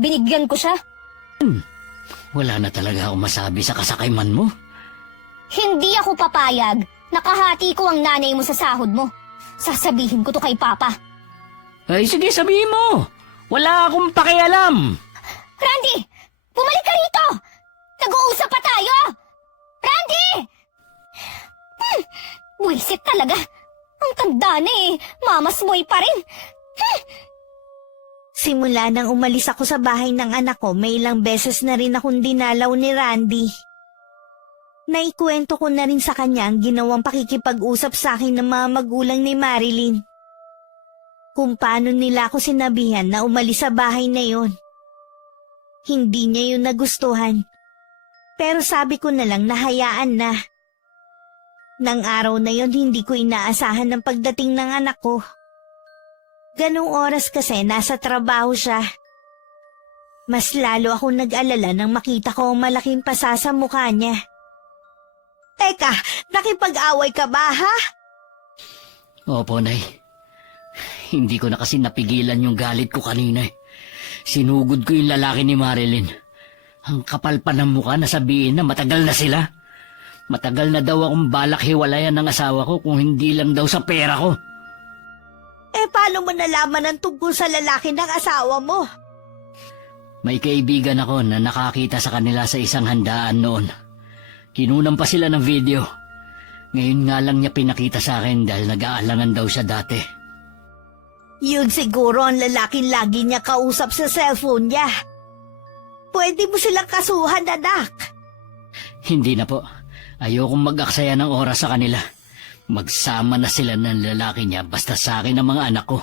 binigyan ko siya. Wala na talaga akong masabi sa kasakayman mo. Hindi ako papayag. Nakahati ko ang nanay mo sa sahod mo. Sasabihin ko to kay Papa. Ay sige, sabihin mo. Wala akong pakialam. Randy! Bumalik ka rito! Nag-uusap pa tayo! Randy! Buwisit talaga. Ang tanda na mamas boy pa rin. Simula nang umalis ako sa bahay ng anak ko, may ilang beses na rin akong dinalaw ni Randy. Naikwento ko na rin sa kanya ang ginawang pakikipag-usap sa akin ng mga magulang ni Marilyn. Kung paano nila ako sinabihan na umalis sa bahay na yon. Hindi niya yun nagustuhan. Pero sabi ko na lang na hayaan na. Nang araw na yon hindi ko inaasahan ng pagdating ng anak ko. Ganong oras kasi nasa trabaho siya. Mas lalo akong nag-alala nang makita ko ang malaking pasa sa mukha niya. Teka, nakipag-away ka ba, ha? Opo, Nay. Hindi ko na kasi napigilan yung galit ko kanina. Sinugod ko yung lalaki ni Marilyn. Ang kapal pa ng mukha na sabihin na matagal na sila. Matagal na daw akong balak hiwalayan ng asawa ko kung hindi lang daw sa pera ko. Paano mo nalaman ang tungkol sa lalaki ng asawa mo? May kaibigan ako na nakakita sa kanila sa isang handaan noon. Kinunan pa sila ng video. Ngayon nga lang niya pinakita sa akin dahil nag-aalangan daw siya dati. Yun siguro ang lalaking lagi niya kausap sa cellphone niya. Pwede mo silang kasuhan, anak. Hindi na po. Ayokong mag-aksaya ng oras sa kanila. Magsama na sila ng lalaki niya basta sa akin ang mga anak ko.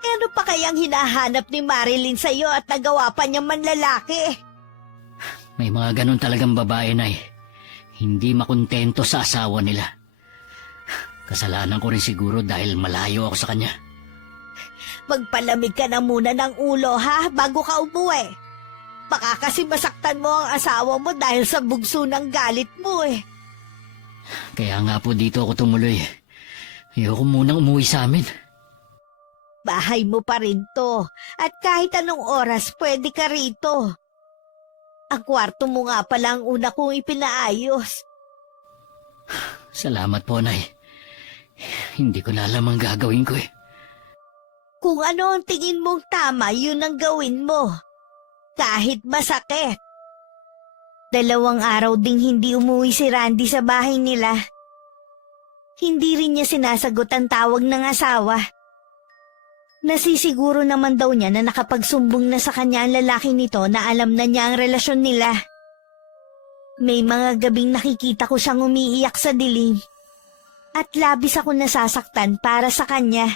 Ano pa kayang hinahanap ni Marilyn sa'yo at nagawa pa niyang manlalaki? May mga ganun talagang babae, Nay. Hindi makontento sa asawa nila. Kasalanan ko rin siguro dahil malayo ako sa kanya. Magpalamig ka na muna ng ulo, ha, bago ka umuwi. Baka kasi masaktan mo ang asawa mo dahil sa bugso ng galit mo eh. Kaya nga po dito ako tumuloy. Ayoko munang umuwi sa amin. Bahay mo pa rin to. At kahit anong oras, pwede ka rito. Ang kwarto mo nga pala ang una kong ipinaayos. Salamat po, Nay. Hindi ko na alam ang gagawin ko eh. Kung ano ang tingin mong tama, yun ang gawin mo. Kahit masakit. 2 araw ding hindi umuwi si Randy sa bahay nila. Hindi rin niya sinasagot ang tawag ng asawa. Nasisiguro naman daw niya na nakapagsumbong na sa kanya ang lalaki nito na alam na niya ang relasyon nila. May mga gabing nakikita ko siyang umiiyak sa dilim. At labis ako nasasaktan para sa kanya.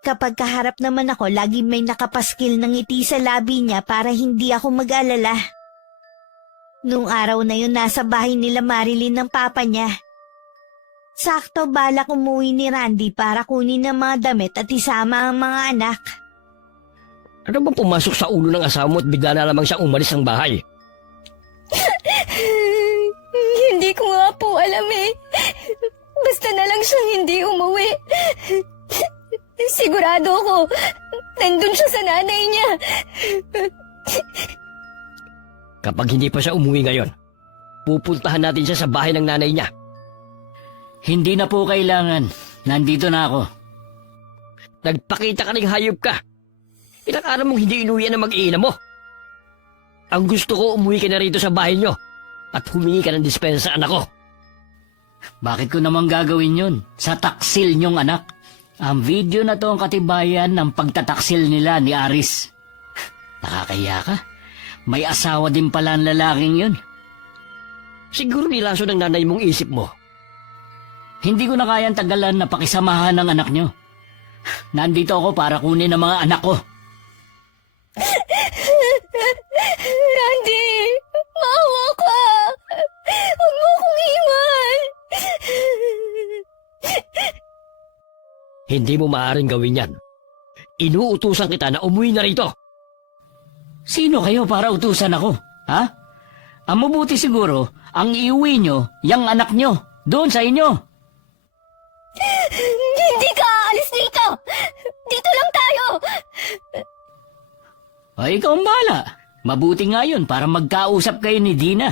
Kapag kaharap naman ako, lagi may nakapaskil ng ngiti sa labi niya para hindi ako mag-alala. Nung araw na yun, nasa bahay nila Marilyn ng papa niya. Sakto balak umuwi ni Randy para kunin ang mga damit at isama ang mga anak. Ano bang pumasok sa ulo ng asawa mo at bigla na lamang siyang umalis ng bahay? Hindi ko nga po alam eh. Basta na lang siyang hindi umuwi. Sigurado ako, nandun siya sa nanay niya. Kapag hindi pa siya umuwi ngayon, pupuntahan natin siya sa bahay ng nanay niya. Hindi na po kailangan. Nandito na ako. Nagpakita ka ng hayop ka. Ilang araw mong hindi inuwi na mag-iina mo. Ang gusto ko, umuwi ka na rito sa bahay niyo at humingi ka ng dispensa sa anak ko. Bakit ko naman gagawin yun? Sa taksil niyong anak. Ang video na to ang katibayan ng pagtataksil nila ni Aris. Nakakaya ka? May asawa din pala ang lalaking yun. Siguro nilaso ng nanay mong isip mo. Hindi ko na kayang tagalan na pakisamahan ng anak niyo. Nandito ako para kunin ang mga anak ko. Randy, maawa ka. Huwag mo akong iwan. Hindi mo maaaring gawin yan. Inuutusan kita na umuwi na rito. Sino kayo para utusan ako? Ha? Ang mabuti siguro, ang iuwi nyo, yung anak nyo, doon sa inyo. Hindi ka aalis dito. Dito lang tayo. Ay, ikaw ang bahala. Mabuti nga yun para magkausap kayo ni Dina.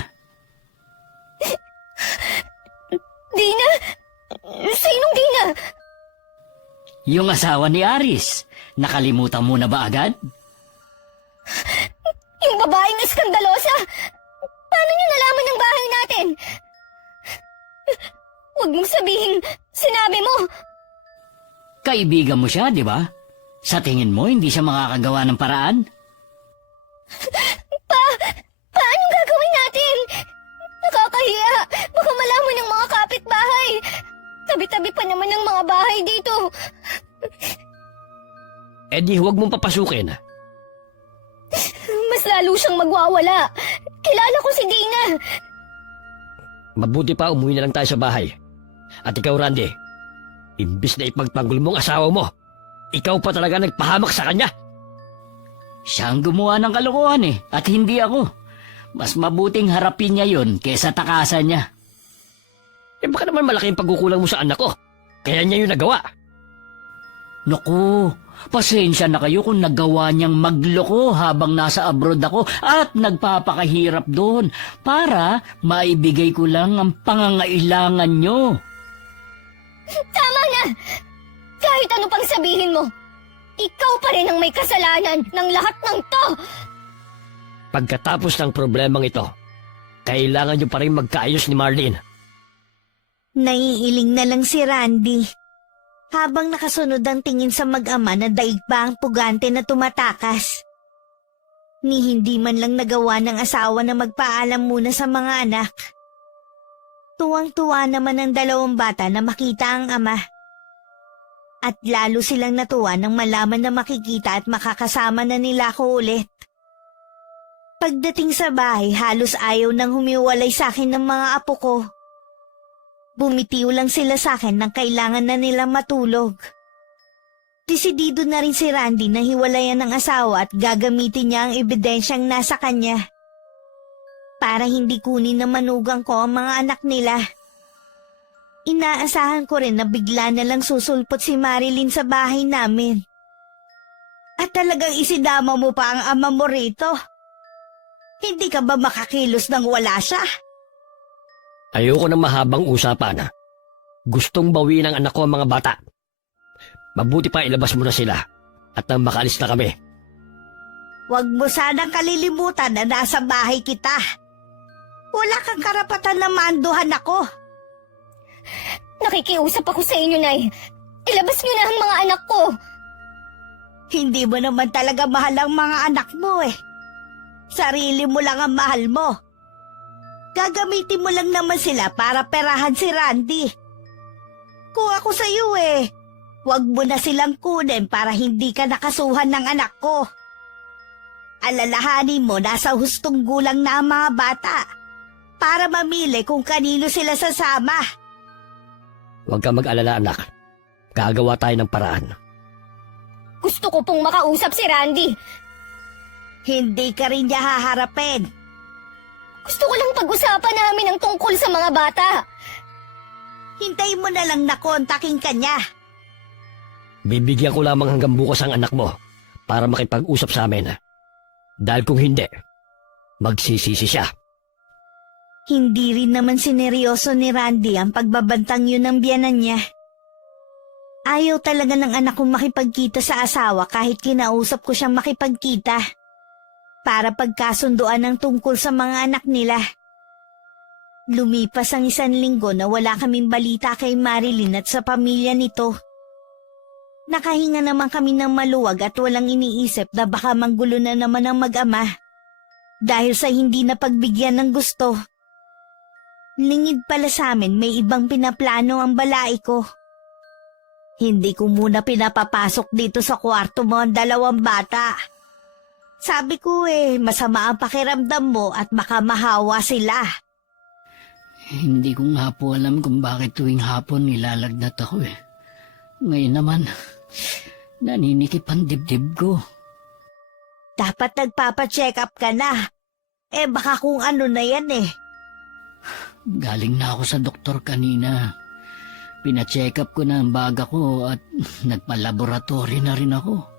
Dina? Sinong Dina? Yung asawa ni Aris. Nakalimutan mo na ba agad? Yung babaeng eskandalosa. Paano niyo nalaman ang bahay natin? Huwag mong sabihin, sinabi mo. Kaibigan mo siya, di ba? Sa tingin mo, hindi siya makakagawa ng paraan? Paano gagawin natin? Nakakahiya. Baka malaman ng mga kapitbahay. Tabi-tabi pa naman ng mga bahay dito. Eh di huwag mong papasukin. Mas lalo siyang magwawala. Kilala ko si Dina. Mabuti pa umuwi na lang tayo sa bahay. At ikaw, Randy, imbis na ipagtanggol mo ang asawa mo, ikaw pa talaga nagpahamak sa kanya. Siya ang gumawa ng kalokohan at hindi ako. Mas mabuting harapin niya yon kesa takasan niya. Eh baka naman malaki yung pagkukulang mo sa anak ko. Kaya niya yung nagawa. Naku, pasensya na kayo kung nagawa niyang magloko habang nasa abroad ako at nagpapakahirap doon para maibigay ko lang ang pangangailangan niyo. Tama na! Kahit ano pang sabihin mo, ikaw pa rin ang may kasalanan ng lahat ng to! Pagkatapos ng problemang ito, kailangan niyo pa rin magkaayos ni Marlene. Naiiling na lang si Randy. Habang nakasunod ang tingin sa mag-ama na daig pa ang pugante na tumatakas. Ni hindi man lang nagawa ng asawa na magpaalam muna sa mga anak. Tuwang-tuwa naman ang dalawang bata na makita ang ama. At lalo silang natuwa nang malaman na makikita at makakasama na nila ako ulit. Pagdating sa bahay, halos ayaw nang humiwalay sa akin ng mga apo ko. Bumitiw lang sila sa akin nang kailangan na nila matulog. Desidido na rin si Randy na hiwalayan ng asawa at gagamitin niya ang ebidensyang nasa kanya. Para hindi kunin na manugang ko ang mga anak nila. Inaasahan ko rin na bigla na lang susulpot si Marilyn sa bahay namin. At talagang isinama mo pa ang ama mo rito. Hindi ka ba makakilos nang wala siya? Ayoko ng mahabang usapan. Gustong bawiin ng anak ko ang mga bata. Mabuti pa ilabas mo na sila at nang makaalis na kami. Huwag mo sanang kalilimutan na nasa bahay kita. Wala kang karapatan na manduhan ako. Nakikiusap ako sa inyo, Nay. Ilabas niyo na ang mga anak ko. Hindi mo naman talaga mahal ang mga anak mo eh. Sarili mo lang ang mahal mo. Gagamitin mo lang naman sila para perahan si Randy. Kung ako sa iyo huwag mo na silang kunin para hindi ka nakasuhan ng anak ko. Alalahanin mo nasa hustong gulang na ang mga bata para mamili kung kanino sila sasama. Huwag kang mag-alala, anak. Gagawa tayo ng paraan. Gusto ko pong makausap si Randy. Hindi ka rin niya haharapin. Gusto ko lang pag-usapan namin ang tungkol sa mga bata. Hintay mo na lang na kontakin ka niya. Bibigyan ko lamang hanggang bukas ang anak mo para makipag-usap sa amin. Dahil kung hindi, magsisisi siya. Hindi rin naman sineryoso ni Randy ang pagbabantang yun ng biyanan niya. Ayaw talaga ng anak kong makipagkita sa asawa kahit kinausap ko siyang makipagkita. Para pagkasunduan ng tungkol sa mga anak nila. Lumipas ang 1 linggo na wala kaming balita kay Marilyn at sa pamilya nito. Nakahinga naman kami ng maluwag at walang iniisip na baka manggulo na naman ang mag-ama. Dahil sa hindi na pagbigyan ng gusto. Lingid pala sa amin may ibang pinaplano ang balai ko. Hindi ko muna pinapapasok dito sa kwarto mo ang 2 bata. Sabi ko masama ang pakiramdam mo at baka mahawa sila. Hindi ko nga po alam kung bakit tuwing hapon nilalagnat ako Ngayon naman, naninikip ang dibdib ko. Dapat nagpapacheck up ka na. Baka kung ano na yan Galing na ako sa doktor kanina. Pina-check up ko na ang baga ko at nagpa-laboratory na rin ako.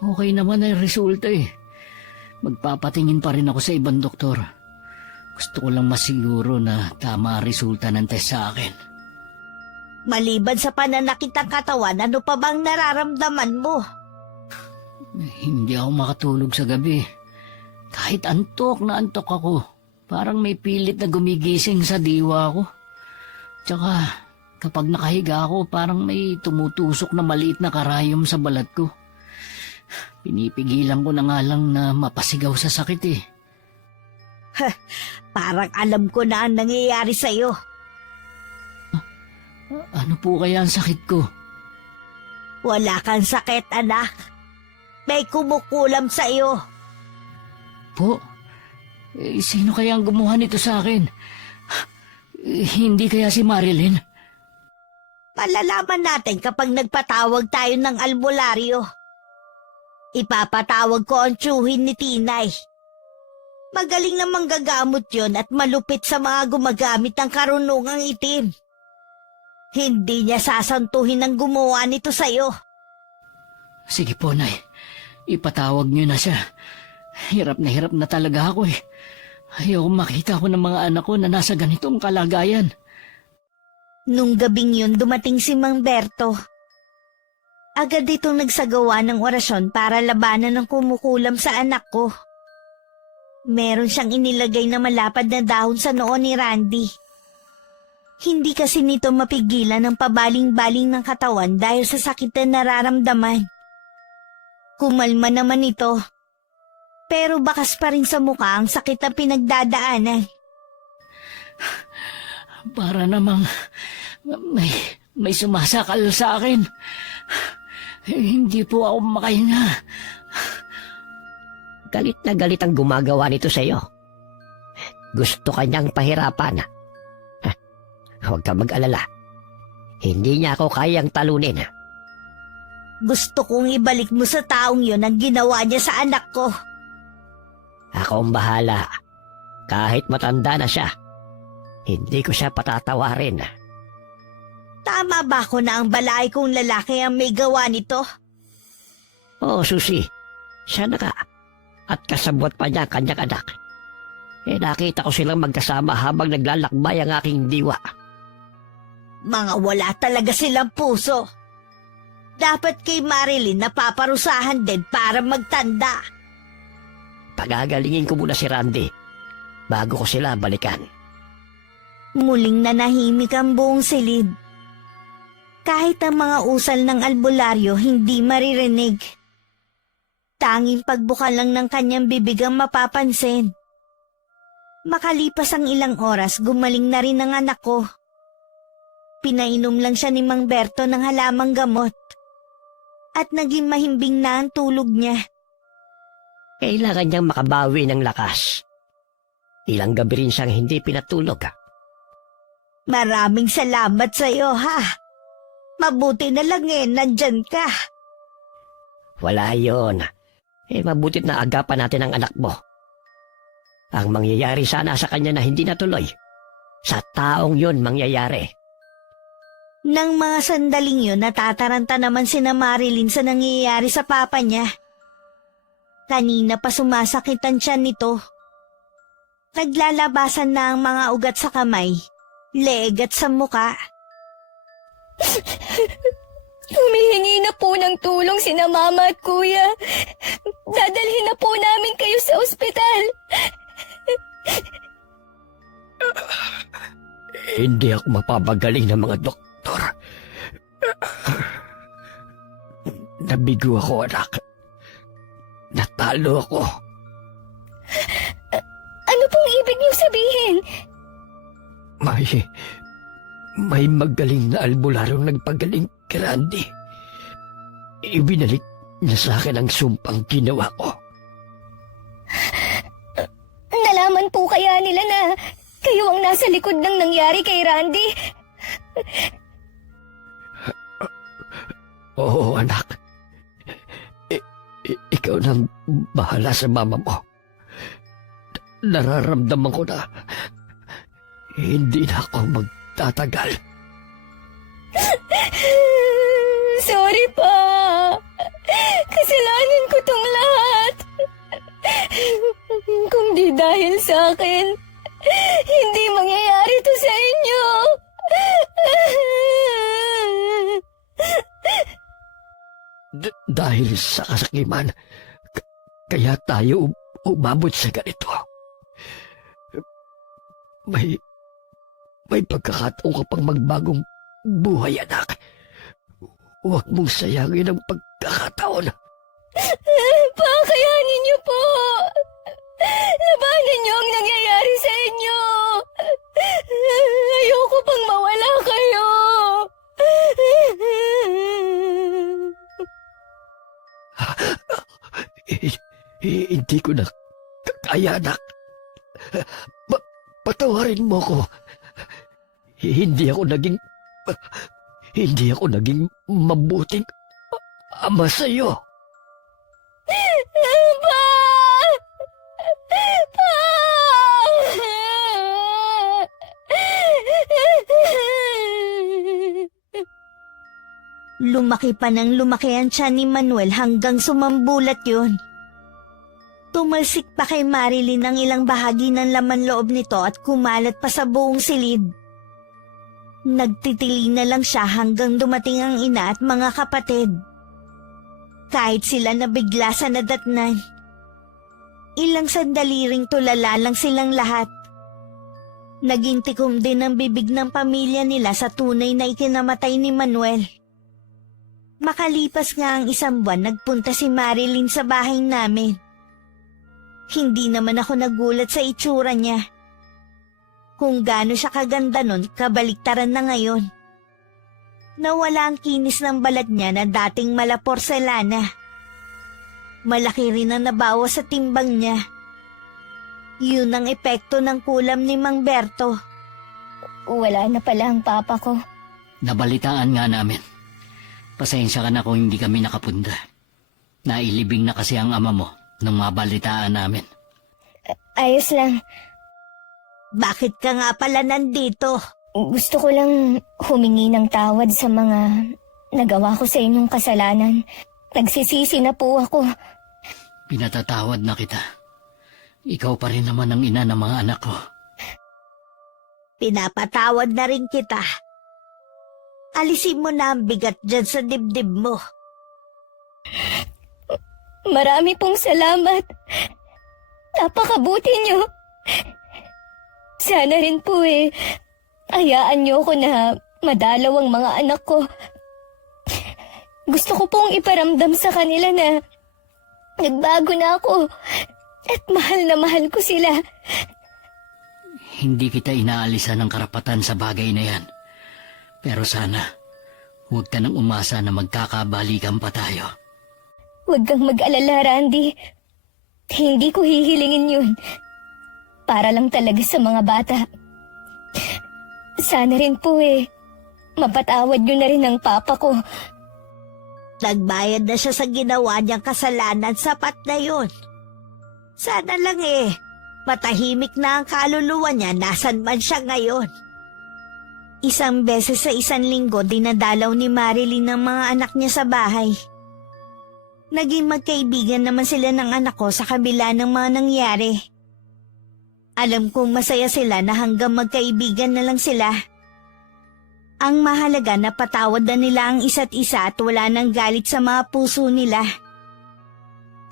Okay naman ang resulta Magpapatingin pa rin ako sa ibang doktor. Gusto ko lang masiguro na tama ang resulta ng test sa akin. Maliban sa pananakit ng katawan, ano pa bang nararamdaman mo? Hindi ako makatulog sa gabi. Kahit antok na antok ako. Parang may pilit na gumigising sa diwa ko. Tsaka Kapag nakahiga ako, parang may tumutusok na maliit na karayom sa balat ko. Pinipigilan ko na nga lang na mapasigaw sa sakit eh. Parang alam ko na ang nangyayari sa'yo. Ano po kaya ang sakit ko? Wala kang sakit, anak. May kumukulam sa'yo. Po? Sino kaya ang gumawa nito sa akin? Hindi kaya si Marilyn? Malalaman natin kapag nagpatawag tayo ng albularyo. Ipapatawag ko ang tiyuhin ni Tinay. Magaling na manggagamot yon at malupit sa mga gumagamit ng karunungang itim. Hindi niya sasantuhin ang gumawa nito sa'yo. Sige po, Nay. Ipatawag niyo na siya. Hirap na talaga ako eh. Ayaw makita ko ng mga anak ko na nasa ganitong kalagayan. Nung gabing yun dumating si Mang Berto. Agad itong nagsagawa ng orasyon para labanan ng kumukulam sa anak ko. Meron siyang inilagay na malapad na dahon sa noo ni Randy. Hindi kasi nito mapigilan ang pabaling-baling ng katawan dahil sa sakit na nararamdaman. Kumalma naman ito. Pero bakas pa rin sa mukha ang sakit na pinagdadaanan. Para namang may sumasakal sa akin. Hindi po ako makahinga. Galit na galit ang gumagawa nito sa'yo. Gusto kanyang pahirapan. Huwag ka mag-alala. Hindi niya ako kayang talunin. Gusto kong ibalik mo sa taong yon ang ginawa niya sa anak ko. Ako ang bahala. Kahit matanda na siya, hindi ko siya patatawarin. Tama ba ko na ang balay kong lalaki ang may gawa nito? Oo, Susi. Siya na ka. At kasabwat pa niya kanyang anak. Nakita ko silang magkasama habang naglalakbay ang aking diwa. Mga wala talaga silang puso. Dapat kay Marilyn napaparusahan din para magtanda. Pagagalingin ko muna si Randy bago ko sila balikan. Muling nanahimik ang buong silid. Kahit ang mga usal ng albularyo hindi maririnig. Tanging pagbuka lang ng kanyang bibig ang mapapansin. Makalipas ang ilang oras, gumaling na rin ang anak ko. Pinainom lang siya ni Mang Berto ng halamang gamot. At naging mahimbing na ang tulog niya. Kailangan niyang makabawi ng lakas. Ilang gabi rin siyang hindi pinatulog. Maraming salamat sa iyo, ha? Mabuti na lang nandyan ka. Wala yon. Mabutit na agapan natin ang anak mo. Ang mangyayari sana sa kanya na hindi natuloy, sa taong yon mangyayari. Nang mga sandaling yun, natataranta naman sina Marilyn sa nangyayari sa papa niya. Kanina pa sumasakit ang tiyan nito. Naglalabasan na ang mga ugat sa kamay, leeg at sa muka. Humihingi na po ng tulong sina Mama at Kuya. Dadalhin na po namin kayo sa ospital. Hindi ako mapapagaling ng mga doktor. Nabigo ako, anak. Natalo ako. Ano pong ibig niyo sabihin? May magaling na albularong nagpagaling kay Randy. Ibinalik niya sa akin ang sumpang ginawa ko. Nalaman po kaya nila na kayo ang nasa likod ng nangyari kay Randy? Oo, anak. Ikaw nang bahala sa mama mo. Nararamdaman ko na hindi na ako magtatagal. Sorry pa. Kasalanan ko tong lahat. Kung di dahil sa akin, hindi mangyayari to sa inyo. Dahil sa kasakiman, kaya tayo umabot sa ganito. May pagkakataon ka pang magbagong buhay, anak. Huwag mong sayangin ang pagkakataon. Pakayanin niyo po! Labanan niyo ang nangyayari sa inyo! Ayoko pang mawala kayo! Hindi ko na kaya, anak. Patawarin mo ko. Hindi ako naging mabuting ama sa'yo. Pa! Pa! Lumaki pa ng lumaki ang tiyan ni Manuel hanggang sumambulat yun. Tumalsik pa kay Marilyn ang ilang bahagi ng laman loob nito at kumalat pa sa buong silid. Nagtitili na lang siya hanggang dumating ang ina at mga kapatid. Kahit sila nabigla sa nadatnan. Ilang sandali ring tulala lang silang lahat. Naging tikom din ang bibig ng pamilya nila sa tunay na ikinamatay ni Manuel. Makalipas nga ang isang buwan, nagpunta si Marilyn sa bahay namin. Hindi naman ako nagulat sa itsura niya. Kung gaano siya kaganda nun, kabaliktaran na ngayon. Nawala ang kinis ng balat niya na dating mala porselana. Malaki rin ang nabawas sa timbang niya. Yun ang epekto ng kulam ni Mang Berto. Wala na pala ang papa ko. Nabalitaan nga namin. Pasensya ka na kung hindi kami nakapunda. Nailibing na kasi ang ama mo nung mabalitaan namin. Ayos lang. Bakit ka nga pala nandito? Gusto ko lang humingi ng tawad sa mga nagawa ko sa inyong kasalanan. Nagsisisi na po ako. Pinatatawad na kita. Ikaw pa rin naman ang ina ng mga anak ko. Pinapatawad na rin kita. Alisin mo na ang bigat dyan sa dibdib mo. Marami pong salamat. Napakabuti niyo. Sana rin po hayaan niyo ko na madalaw ang mga anak ko. Gusto ko pong iparamdam sa kanila na nagbago na ako at mahal na mahal ko sila. Hindi kita inaalisan ng karapatan sa bagay na yan. Pero sana, huwag ka nang umasa na magkakabalikan pa tayo. Huwag kang mag-alala, Randy. Hindi ko hihilingin yun. Para lang talaga sa mga bata. Sana rin po mapatawad niyo na rin ang papa ko. Nagbayad na siya sa ginawa niyang kasalanan, sapat na yun. Sana lang matahimik na ang kaluluwa niya nasan man siya ngayon. Isang beses sa isang linggo dinadalaw ni Marilyn ng mga anak niya sa bahay. Naging magkaibigan naman sila ng anak ko sa kabila ng mga nangyari. Alam kong masaya sila na hanggang magkaibigan na lang sila. Ang mahalaga na patawad na nila ang isa't isa at wala nang galit sa mga puso nila.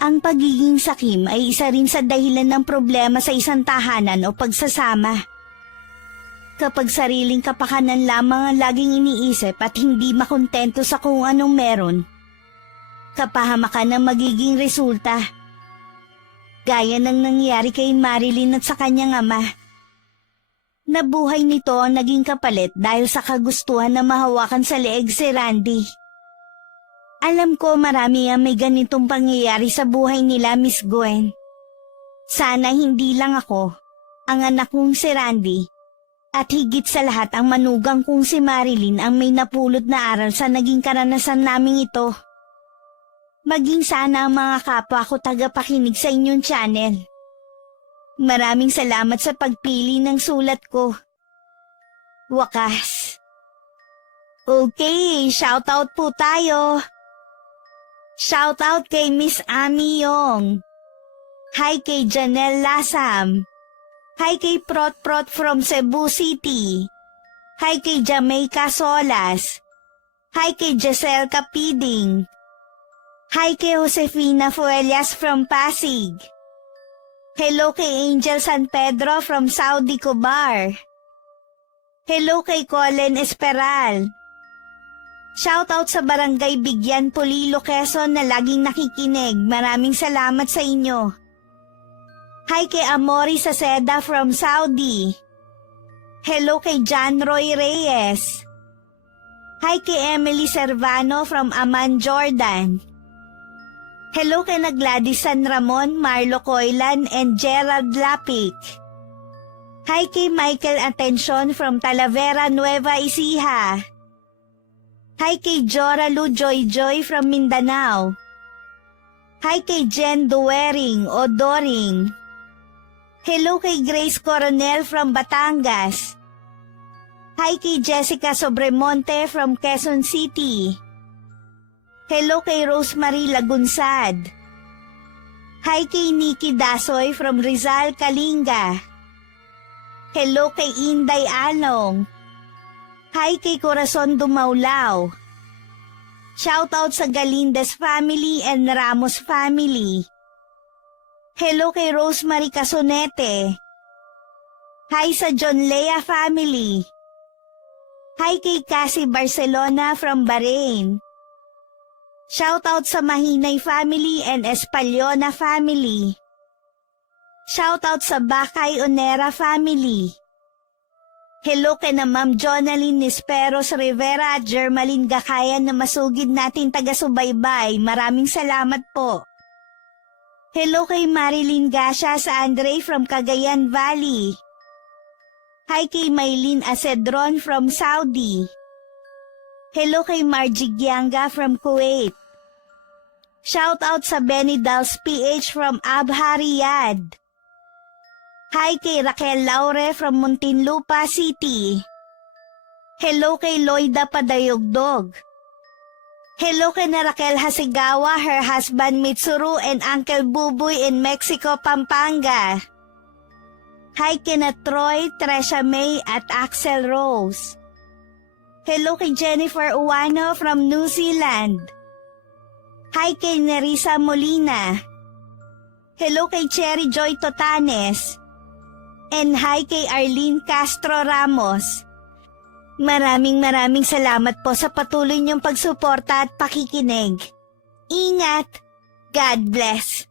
Ang pagiging sakim ay isa rin sa dahilan ng problema sa isang tahanan o pagsasama. Kapag sariling kapakanan lamang ang laging iniisip at hindi makontento sa kung anong meron, kapahamakan ang magiging resulta. Gaya ng nangyari kay Marilyn at sa kanyang ama. Nabuhay nito ang naging kapalit dahil sa kagustuhan na mahawakan sa leeg si Randy. Alam ko marami ang may ganitong pangyayari sa buhay nila, Miss Gwen. Sana hindi lang ako, ang anak kong si Randy, at higit sa lahat ang manugang kong si Marilyn ang may napulot na aral sa naging karanasan naming ito. Maging sana ang mga kapwa ko tagapakinig sa inyong channel. Maraming salamat sa pagpili ng sulat ko. Wakas. Okay, shoutout po tayo. Shoutout kay Miss Ami Yong. Hi kay Janelle Lasam. Hi kay Prot Prot from Cebu City. Hi kay Jamaica Solas. Hi kay Giselle Capiding. Hi kay Josefina Fuelias from Pasig. Hello kay Angel San Pedro from Saudi Cobar. Hello kay Colin Esperal. Shoutout sa Barangay Bigyan, Polilo, Quezon na laging nakikinig. Maraming salamat sa inyo. Hi kay Amori Saceda from Saudi. Hello kay John Roy Reyes. Hi kay Emily Servano from Amman, Jordan. Hello kay na Gladys San Ramon, Marlo Coylan, and Gerald Lapik. Hi kay Michael Atencion from Talavera, Nueva Ecija. Hi kay Jora Lu Joy Joy from Mindanao. Hi kay Jen Duering o Doring. Hello kay Grace Coronel from Batangas. Hi kay Jessica Sobremonte from Quezon City. Hello kay Rosemary Lagunsad. Hi kay Nikki Dasoy from Rizal, Kalinga. Hello kay Inday Along. Hi kay Corazon Dumaulaw. Shoutout sa Galindez family and Ramos family. Hello kay Rosemary Casonete. Hi sa John Lea family. Hi kay Cassie Barcelona from Bahrain. Shoutout sa Mahinay family and Espaliona family. Shoutout sa Bakay Onera family. Hello kay na Ma'am Jonaline Nisperos Rivera at Germaline Gakayan na masugid natin taga-subaybay. Maraming salamat po. Hello kay Marilyn Gasha sa Andre from Cagayan Valley. Hi kay Maylin Acedron from Saudi. Hello kay Margie Gianga from Kuwait. Shoutout sa Benny Dals PH from Abha, Riyadh. Hi kay Raquel Laure from Muntinlupa City. Hello kay Loida Padayogdog. Hello kay na Raquel Hasigawa, her husband Mitsuru, and Uncle Buboy in Mexico, Pampanga. Hi kay na Troy, Tresha May at Axel Rose. Hello kay Jennifer Uwano from New Zealand. Hi kay Nerissa Molina. Hello kay Cherry Joy Totanes. And hi kay Arlene Castro Ramos. Maraming salamat po sa patuloy niyong pagsuporta at pakikinig. Ingat! God bless!